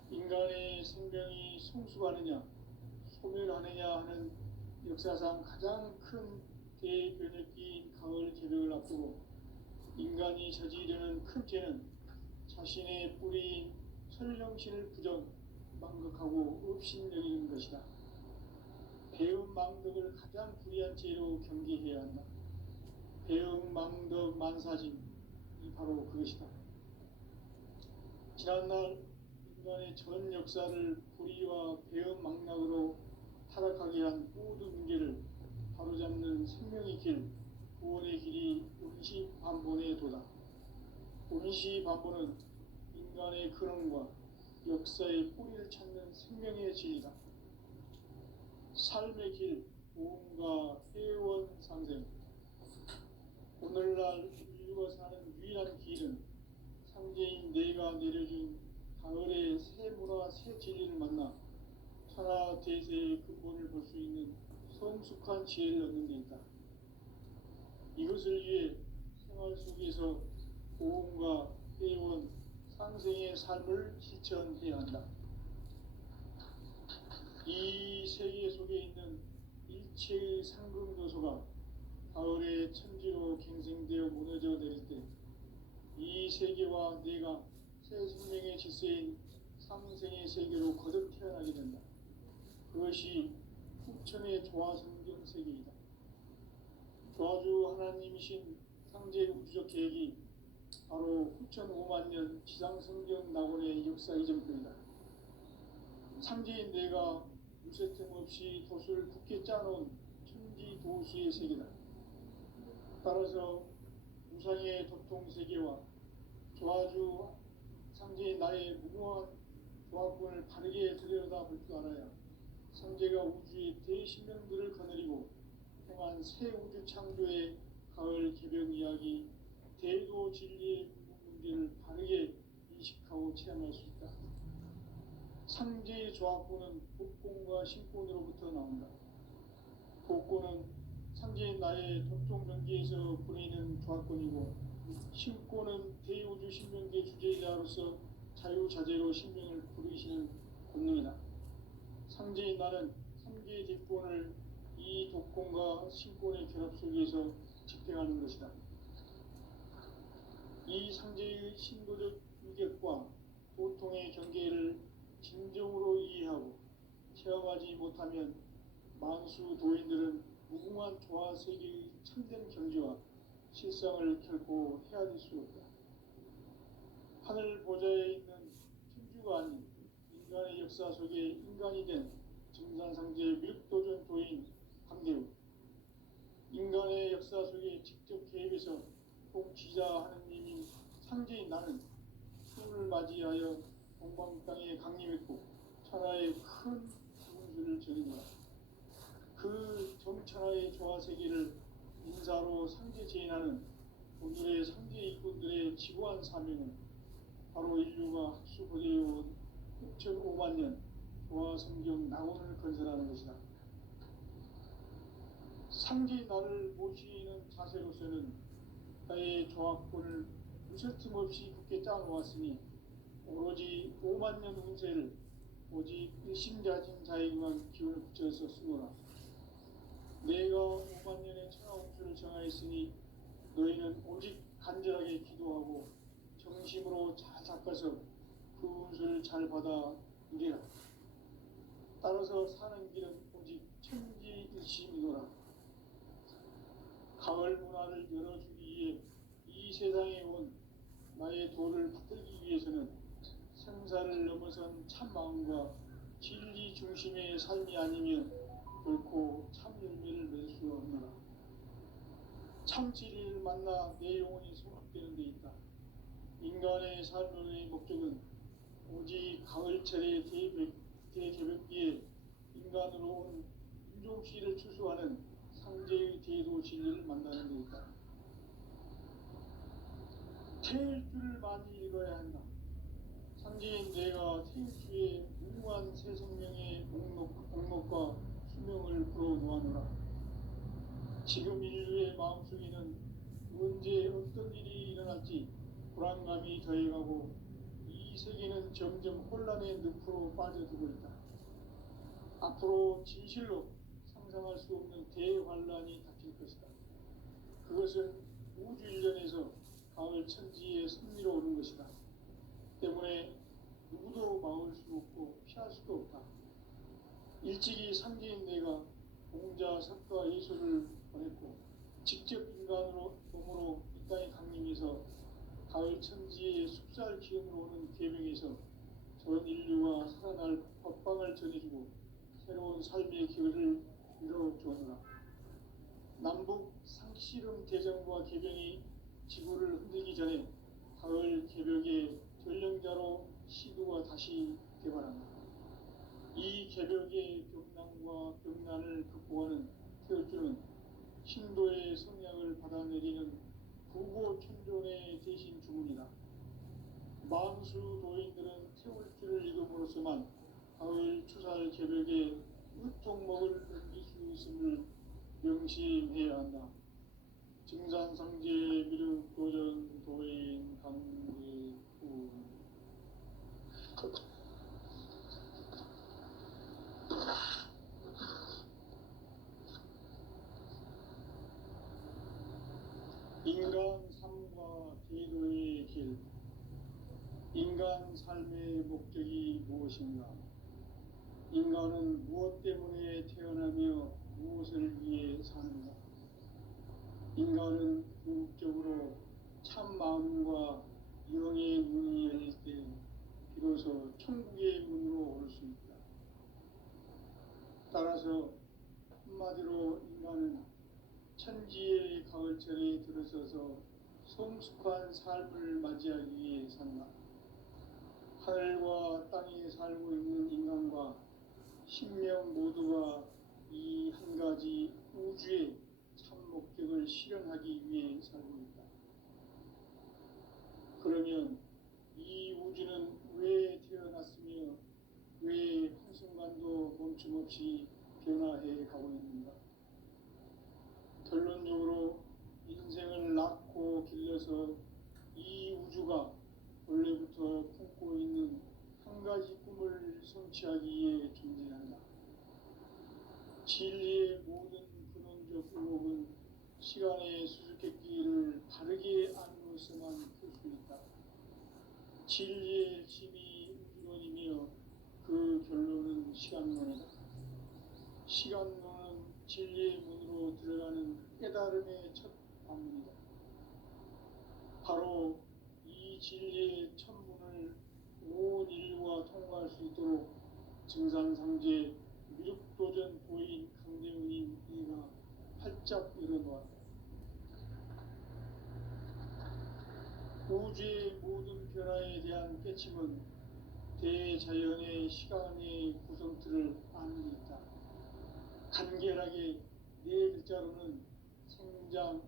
인간의 생명이 성숙하느냐, 소멸하느냐 하는 역사상 가장 큰 대변혁기인 가을 개벽을 앞두고 인간이 저지르는 큰 죄는 자신의 뿌리인 설령신을 부정, 망극하고 업신여기는 것이다. 배음 망덕을 가장 불의한 죄로 경계해야 한다. 배음 망덕 만사진이 바로 그것이다. 지난날 인간의 전 역사를 불의와 배음 망락으로 타락하게 한 모든 문제를 바로잡는 생명의 길, 구원의 길이 운시반본의 도다. 운시반본은 인간의 근원과 역사의 뿌리를 찾는 생명의 진리다. 삶의 길, 보험과 회원 상생. 오늘날 인류가 사는 유일한 길은 상제인 내가 내려준 가을의 새 문화, 새 진리를 만나 천하 대세의 근본을 볼 수 있는 성숙한 지혜를 얻는 데 있다. 이것을 위해 생활 속에서 보험과 회원, 상생의 삶을 실천해야 한다. 이 세계 속에 있는 일체의 상금 요소가 가을의 천지로 갱생되어 무너져 내릴 때 이 세계와 내가 새 생명의 질서인 상생의 세계로 거듭 태어나게 된다. 그것이 후천의 조화성경 세계이다. 조화주 하나님이신 상제 우주적 계획이 바로 후천 5만 년 지상성경 낙원의 역사 이전편이다. 상제인 내가 무쇠 틈 없이 도수를 굳게 짜놓은 천지 도수의 세계다. 따라서 무상의 도통 세계와 조화주 상제의 나의 무모한 조합권을 바르게 들여다볼 줄 알아야 상제가 우주의 대신명들을 거느리고 행한 새 우주 창조의 가을 개벽 이야기, 대도 진리의 문제를 바르게 인식하고 체험할 수 있다. 상제의 조합권은 복권과 신권으로부터 나온다. 복권은 상제 상제인 나의 독종 명기에서 보내는 조합권이고, 신권은 대우주 신명기의 주제자로서 자유자재로 신명을 부르시는 권능이다. 상제인 나는 3개의 대권을 이 독권과 신권의 결합 속에서 집행하는 것이다. 이 상제의 신도적 유격과 도통의 경계를 진정으로 이해하고 체험하지 못하면 만수 도인들은 무궁한 조화 세계의 참된 경지와 실상을 결코 헤아릴 수 없다. 하늘 보좌에 있는 천주가 아닌 인간의 역사 속에 인간이 된 증산상제 밀도전 도인 강대우, 인간의 역사 속에 직접 개입해서 통치자 하느님인 상제인 나는 수를 맞이하여 동방 땅에 강림했고 천하의 큰 구원수를 전했노라. 그 정천하의 조화 세계를 인사로 상제 제인하는 오늘의 상제 이꾼들의 지고한 사명은 바로 인류가 학수고대해온 6,500만 년 조화 성경 낙원을 건설하는 것이다. 상제인 나를 모시는 자세로서는 나의 조합권을 무설틈 없이 굳게 짜놓았으니 오로지 5만 년 운세를 오직 일심자진 자에게만 기운을 붙여서 쓰노라. 내가 5만 년의 천하운수를 정하였으니 너희는 오직 간절하게 기도하고 정심으로 잘 닦아서 그 운수를 잘 받아 누리라. 따라서 사는 길은 오직 천지일심이노라. 가을 문화를 열어주기 위해 이 세상에 온 나의 도를 받들기 위해서는 생사를 넘어선 참마음과 진리 중심의 삶이 아니면 결코 참 열매를 맺을 수 없노라. 참 진리를 만나 내 영혼이 소각되는 데 있다. 인간의 삶의 목적은 오직 가을철의 대개벽기에 인간으로 온 인종시를 추수하는 상제의 대도 진리를 만나는 데 있다. 태일주를 많이 읽어야 한다. 상제인 내가 태일주의 무궁한 새 생명의 목록과 수명을 불어놓아노라. 지금 인류의 마음속에는 언제 어떤 일이 일어날지 불안감이 더해가고 이 세계는 점점 혼란의 늪으로 빠져들고 있다. 앞으로 진실로 상상할 수 없는 대환란이 닥칠 것이다. 그것은 우주 일련에서 가을 천지의 섭리로 오는 것이다. 때문에 누구도 막을 수 없고 피할 수도 없다. 일찍이 상제인 내가 공자, 석가, 예수를 보냈고 직접 인간으로 몸으로 이 땅에 강림해서 가을 천지의 숲살 기운으로 오는 계명에서 전 인류가 살아날 법방을 전해주고 새로운 삶의 길을 이뤄주었노라. 남북 상씨름 대전과 개병이 지구를 흔들기 전에 가을 개벽의 전령자로 시도가 다시 개발한다. 이 개벽의 벽난과 벽난을 극복하는 태울주는 신도의 성약을 받아내리는 부고천존의 대신 주문이다. 만수 도인들은 태울주를 읽음으로써만 가을 추살 개벽의 의통목을 넘길 수 있음을 명심해야 한다. 증산상제 미륵도전 도인 강대우. 인간 삶과 기도의 길. 인간 삶의 목적이 무엇인가? 인간은 무엇 때문에 태어나며 무엇을 위해 사는가? 인간은 궁극적으로 참 마음과 영의 문이 열릴 때 비로소 천국의 문으로 올 수 있다. 따라서 한마디로 인간은 천지의 가을철에 들어서서 성숙한 삶을 맞이하기 위해 산다. 하늘과 땅에 살고 있는 인간과 신명 모두가 이 한 가지 우주의 참 목적을 실현하기 위해 살고 있다. 그러면 이 우주는 왜 태어났으며 왜 한순간도 멈춤없이 변화해 가고 있는가? 따라서 이 우주가 원래부터 품고 있는 한 가지 꿈을 성취하기 위해 존재한다. 진리의 모든 근원적 의혹은 시간의 수수께끼를 바르게 알므로서만 풀 수 있다. 진리의 핵심이 우주론이며 그 결론은 시간론이다. 시간론은 진리의 문으로 들어가는 깨달음의 첫 관문이다. 바로 이 진리의 첫 문을 온 인류가 통과할 수 있도록 증산상제 미륵도전 도인 강대훈인 이가 활짝 열어놓았다. 우주의 모든 변화에 대한 깨침은 대자연의 시간의 구성틀을 아는 데 있다. 간결하게 네 글자로는 생장,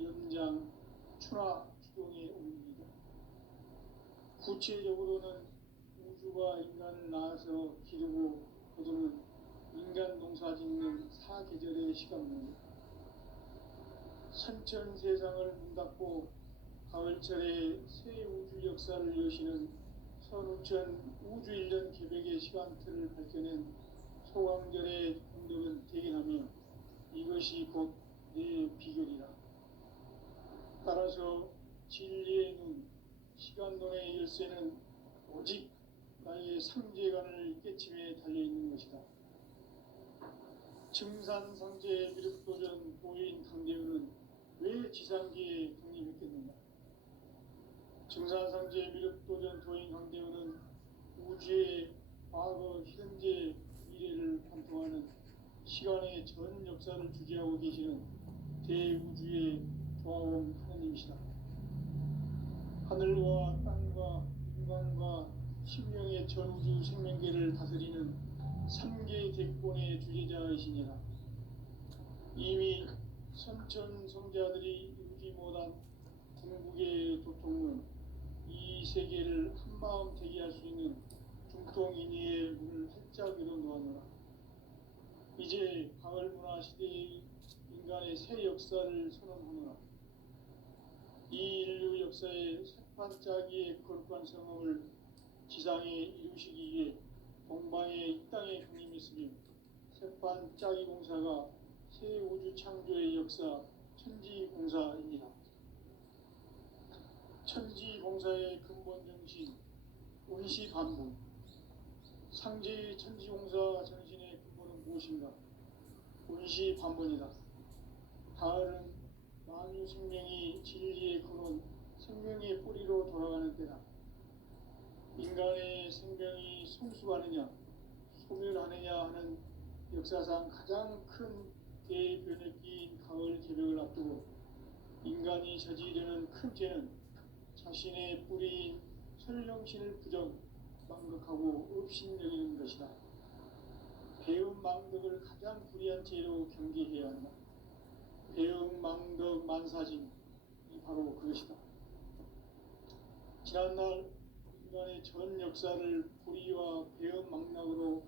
연장, 추나 추동의 원리이다. 구체적으로는 우주가 인간을 낳아서 기르고 거두는 인간 농사 짓는 사계절의 시간문이다. 선천 세상을 문 닫고 가을철에 새 우주 역사를 여시는 선우천 우주 1년 계백의 시간틀을 밝혀낸 소강절의 공덕은 대견하며 이것이 곧 내 비결이라. 따라서 진리의 눈, 시간론의 열쇠는 오직 나의 상제관을 깨침에 달려있는 것이다. 증산상제 미륵도전 도인 강대훈은 왜 지상기에 독립했겠는가? 증산상제 미륵도전 도인 강대훈은 우주의 과거, 현재, 미래를 관통하는 시간의 전 역사를 주재하고 계시는 대우주의 조화원 하느님이시다. 하늘과 땅과 인간과 신명의 전우주 생명계를 다스리는 3개 대권의 주제자이시니라. 이미 선천성자들이 이루지 못한 궁극의 도통은 이 세계를 한마음 되게 할 수 있는 중통인의의 문을 활짝 열어놓았노라. 이제 가을문화 시대의 인간의 새 역사를 선언하노라. 이 인류 역사의 새판짜기의 거룩한 성험을 지상에 이루시기 위해 동방의 이 땅에 강림했으며 새판짜기 공사가 새 우주 창조의 역사 천지공사입니다. 천지공사의 근본 정신 원시반복. 상제의 천지공사 정신의 근본은 무엇인가? 원시반복이다. 가을은 만유 생명이 진리의 근원, 생명의 뿌리로 돌아가는 때다. 인간의 생명이 성숙하느냐, 소멸하느냐 하는 역사상 가장 큰 대변혁기인 가을 개벽을 앞두고 인간이 저지르는 큰 죄는 자신의 뿌리인 설령신을 부정, 망극하고 업신여기는 것이다. 배음 망덕을 가장 불의한 죄로 경계해야 한다. 배음 망덕 만사짐이 바로 그것이다. 지난날 인간의 전 역사를 불의와 배음 망락으로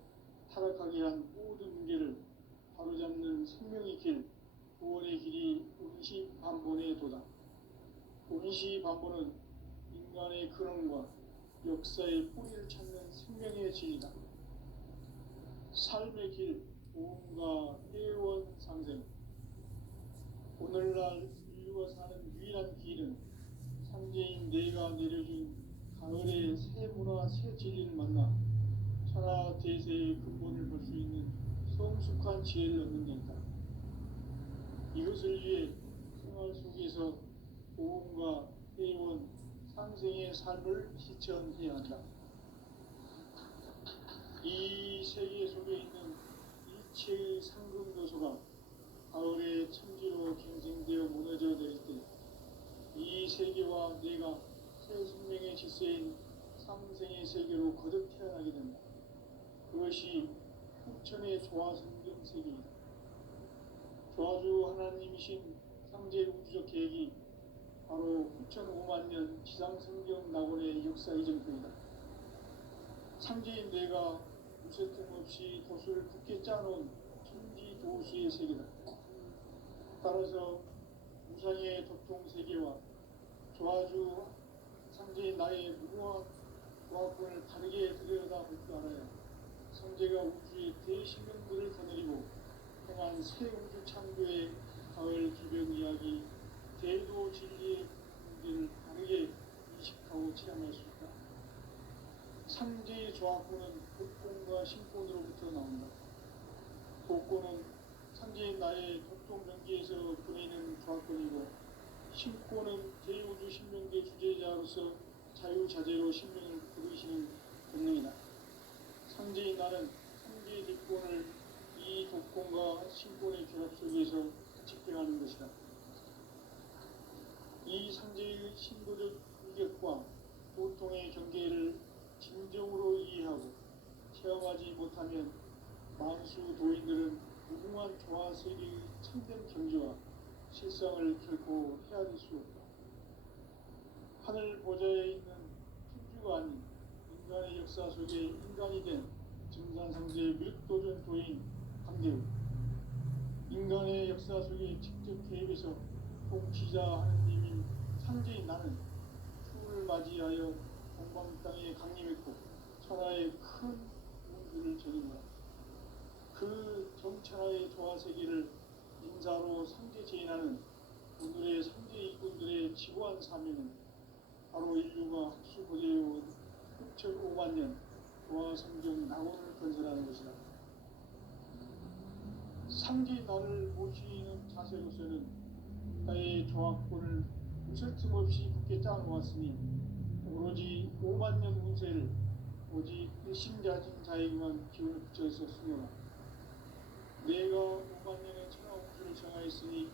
타락하게 한 모든 문제를 바로잡는 생명의 길, 구원의 길이 원시반본의 도다. 원시반본은 인간의 근원과 역사의 뿌리를 찾는 생명의 진리다. 삶의 길, 보험과 회원 상생. 오늘날 인류가 사는 유일한 길은 상제인 내가 내려준 가을의 새 문화, 새 진리를 만나 천하 대세의 근본을 볼 수 있는 성숙한 지혜를 얻는 데 있다. 이것을 위해 생활 속에서 보험과 회원, 상생의 삶을 실천해야 한다. 이 세계 속에 있는 일체의 상금 요소가 가을의 천지로 갱생되어 무너져 내릴 때 이 세계와 내가 새 생명의 질서인 상생의 세계로 거듭 태어나게 된다. 그것이 후천의 조화성경 세계이다. 조화주 하나님이신 상제 우주적 계획이 바로 후천 5만 년 지상성경 낙원의 역사 이전표이다. 상제인 내가 무쇠 틈없이 도수를 굳게 짜놓은 천지도수의 세계다. 따라서 무상의 도통 세계와 조아주 상제인 나의 무궁한 조합권을 바르게 들여다볼 줄 알아야 성제가 우주의 대신령들을 거느리고 행한 새 우주 창조의 가을 기변 이야기 대도 진리의 문제를 바르게 인식하고 체험할 수 있다. 상제의 조합권은 복권과 신권으로부터 나온다. 복권은 상제인 나의 독동 명기에서 보내는 조합권이고 신권은 제5주 신명계 주제자로서 자유자재로 신명을 부르시는 권능이다. 상제인 나는 상제의 뒷권을 이 독권과 신권의 결합 속에서 집행하는 것이다. 이 상제의 신도적 인격과 보통의 경계를 진정으로 이해하고 체험하지 못하면 만수 도인들은 무궁한 조화 세계의 참된 경지와 실상을 결코 헤아릴 수 없다. 하늘 보좌에 있는 천주가 아닌 인간의 역사 속에 인간이 된 증산상제의 묘도전 도인 강대우, 인간의 역사 속에 직접 개입해서 통치자 하느님인 상제인 나는 추을 맞이하여 동방 땅에 강림했고 천하의 큰 문들을 전인다. 그 정천하의 조화세계를 인사로 상제 제인하는 오늘의 상제 이군들의 지고한 사명은 바로 인류가 학수고대해온 6,500만 년 조화성경 낙원을 건설하는 것이다. 상제 나를 모시는 자세로서는 나의 조합권을 무슨 틈없이 굳게 짜놓았으니 오로지 5만 년 운세를 오직 일심자진 자에게만 기운을 붙여서 쓰노라. 내가 5만 년의 천하 우주를 정하였으니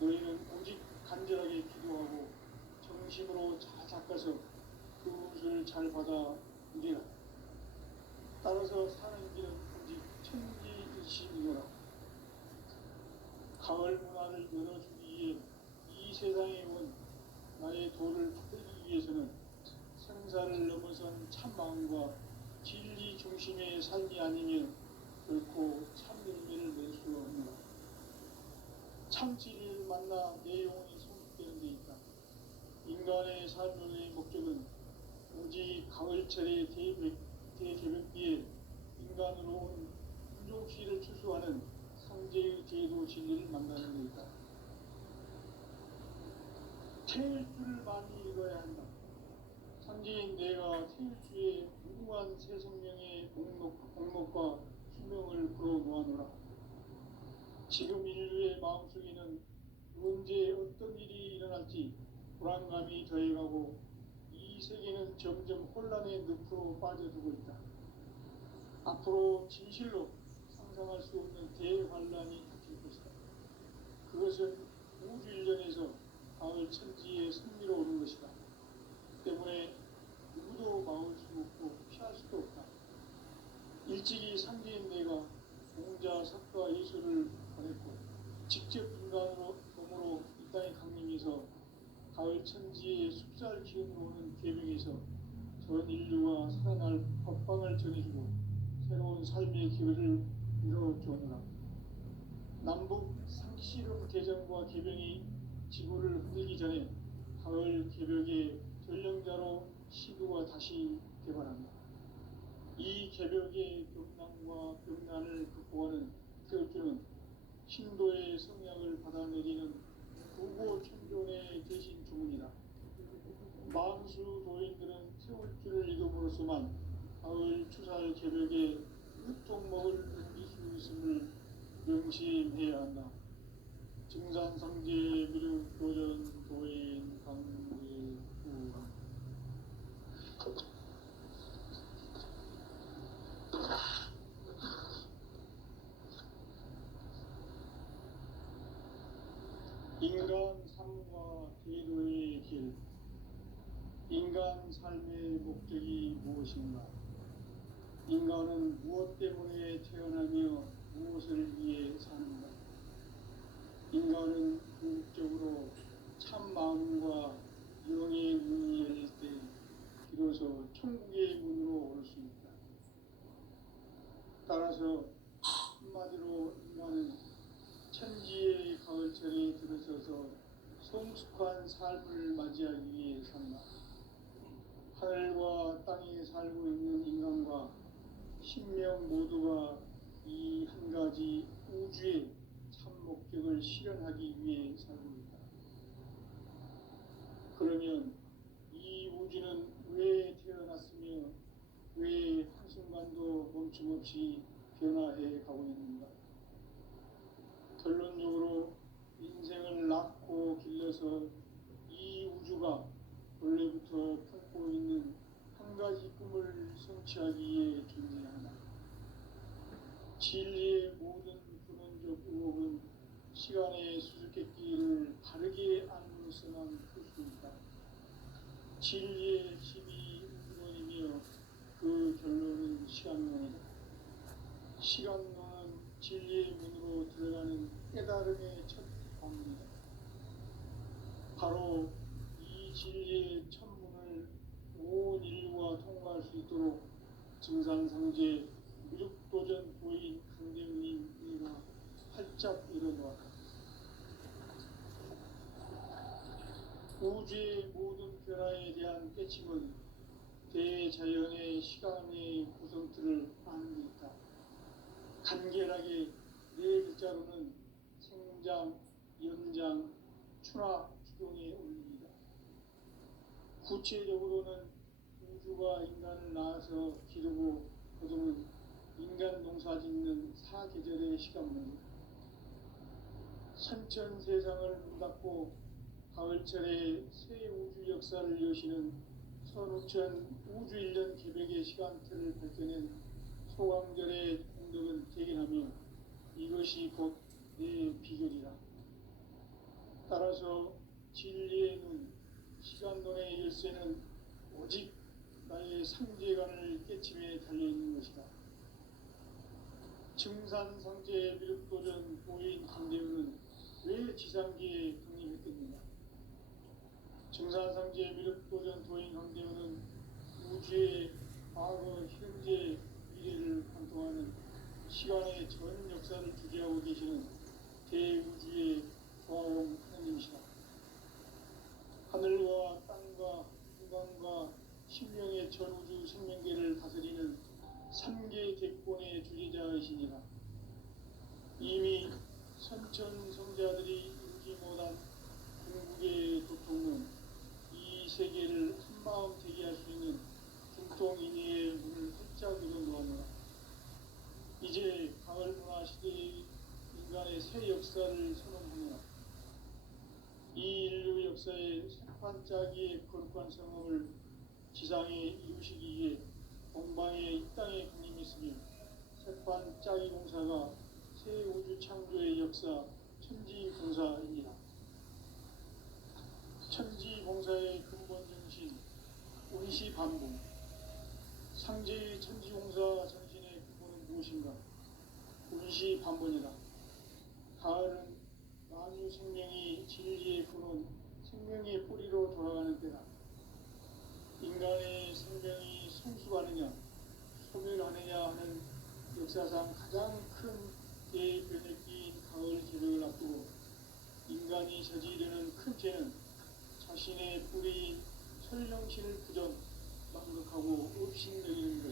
너희는 오직 간절하게 기도하고 정심으로 잘 닦아서 그 운수를 잘 받아 누리라. 따라서 사는 길은 오직 천지일심이노라. 가을 문화를 열어주기 위해 이 세상에 온 나의 도를 받들기 위해서는 생사를 넘어선 참마음과 진리 중심의 삶이 아니면 결코 참 열매를 낼 수 없노라. 참 진리를 만나 내 영혼이 성숙되는 데 있다. 인간의 삶의 목적은 오직 가을철의 대개벽기에 인간으로 온 인종시를 추수하는 상제의 제도 진리를 만나는 데 있다. 태일주를 많이 읽어야 한다. 상제인 내가 태일주의 무궁한 새 생명의 목록과 수명을 풀어놓아노라. 지금 인류의 마음속에는 언제 어떤 일이 일어날지 불안감이 더해가고 이 세계는 점점 혼란의 늪으로 빠져들고 있다. 앞으로 진실로 상상할 수 없는 대환란이 닥칠 것이다. 그것은 우주 일련에서 가을 천지의 승리로 오는 것이다. 때문에 누구도 막을 수 없고 피할 수도 없다. 일찍이 상제인 내가 공자, 석가, 예수를 보냈고 직접 인간으로 몸으로 이 땅에 강림해서 가을 천지의 숲살 기운으로 오는 계명에서 전 인류가 살아날 법방을 전해주고 새로운 삶의 기회를 이뤄주오노라. 남북 상씨름 개정과 개병이 지구를 흔들기 전에 가을 개벽의 전령자로 시도가 다시 개발한다. 이 개벽의 병난과 병난을 극복하는 태울주는 신도의 성약을 받아내리는 구고 천존의 대신 주문이다. 만수 도인들은 태울주를 읽음으로써만 가을 추살 개벽의 육종목을 넘길 수 있음을 명심해야 한다. 증산상제 미륵 도전 도인 강제구 인간 삶과 제도의 길. 인간 삶의 목적이 무엇인가? 인간은 무엇 때문에 태어나며 무엇을 위해 사는가? 인간은 궁극적으로 참 마음과 영의 문이 열릴 때 비로소 천국의 문으로 올 수 있다. 따라서 한마디로 인간은 천지의 가을철에 들어서서 성숙한 삶을 맞이하기 위해 산다. 하늘과 땅에 살고 있는 인간과 신명 모두가 이 한 가지 우주의 참 목적을 실현하기 위해 살고 있다. 그러면 이 우주는 왜 태어났으며 왜 한순간도 멈춤없이 변화해 가고 있는가? 결론적으로 인생을 낳고 길러서 이 우주가 원래부터 품고 있는 한 가지 꿈을 성취하기 위해 존재한다. 진리의 모든 근원적 의혹은 시간의 수수께끼를 바르게 알므로서만 풀 수 있다. 진리의 핵심이 우주론이며 그 결론은 시간론이다. 시간론은 진리의 문으로 들어가는 깨달음의 첫 방문이다. 바로 이 진리의 천문을 온 인류가 통과할 수 있도록 증산상제 무력도전 보인 강대우님 이가 활짝 일어놓았다. 우주의 모든 변화에 대한 깨침은 대자연의 시간의 구성틀을 아는 데 있다. 간결하게 네 글자로는 생장, 연장, 추락, 추동에 올립니다. 구체적으로는 우주가 인간을 낳아서 기르고 거두는 인간 농사 짓는 사계절의 시간문입니다. 선천 세상을 문닫고 가을철에 새 우주 역사를 여시는 선우천 우주 1년 개백의 시간틀을 밝혀낸 소강절의 공덕은 대견하며 이것이 곧 내 비결이라. 따라서 진리의 눈, 시간론의 열쇠는 오직 나의 상제관을 깨침에 달려있는 것이다. 증산상제 미륵도전 보인 강대우는 왜 지상기에 강림했겠는가? 증산상제 미륵도전 도인 강대우는 우주의 과거, 현재, 미래를 관통하는 시간의 전 역사를 주재하고 계시는 대우주의 조화원 하나님이시다. 하늘과 땅과 인간과 신명의 전우주 생명계를 다스리는 3개 객본의 주제자이시니라. 이미 선천 성자들이 인지 못한 궁극의 도통은 이 세계를 한마음 되게 할 수 있는 중통인의의 문을 활짝 열어놓았노라. 이제 가을 문화 시대의 인간의 새 역사를 선언하노라. 이 인류 역사의 색판짜기의 거룩한 성험을 지상에 이루시기 위해 동방에 이 땅에 강림했으며 색판짜기 공사가 새 우주 창조의 역사 천지봉사입니다. 천지봉사의 근본 정신 운시반복. 상제의 천지봉사 정신의 근본은 무엇인가? 운시반복이다. 가을은 만유 생명이 진리의 근원, 생명의 뿌리로 돌아가는 때다. 인간의 생명이 성숙하느냐, 소멸하느냐 하는 역사상 가장 큰 대변혁기인 가을 개벽을 앞두고 인간이 저지르는 큰 죄는 자신의 뿌리인 설령신을 부정, 망각하고 업신여기는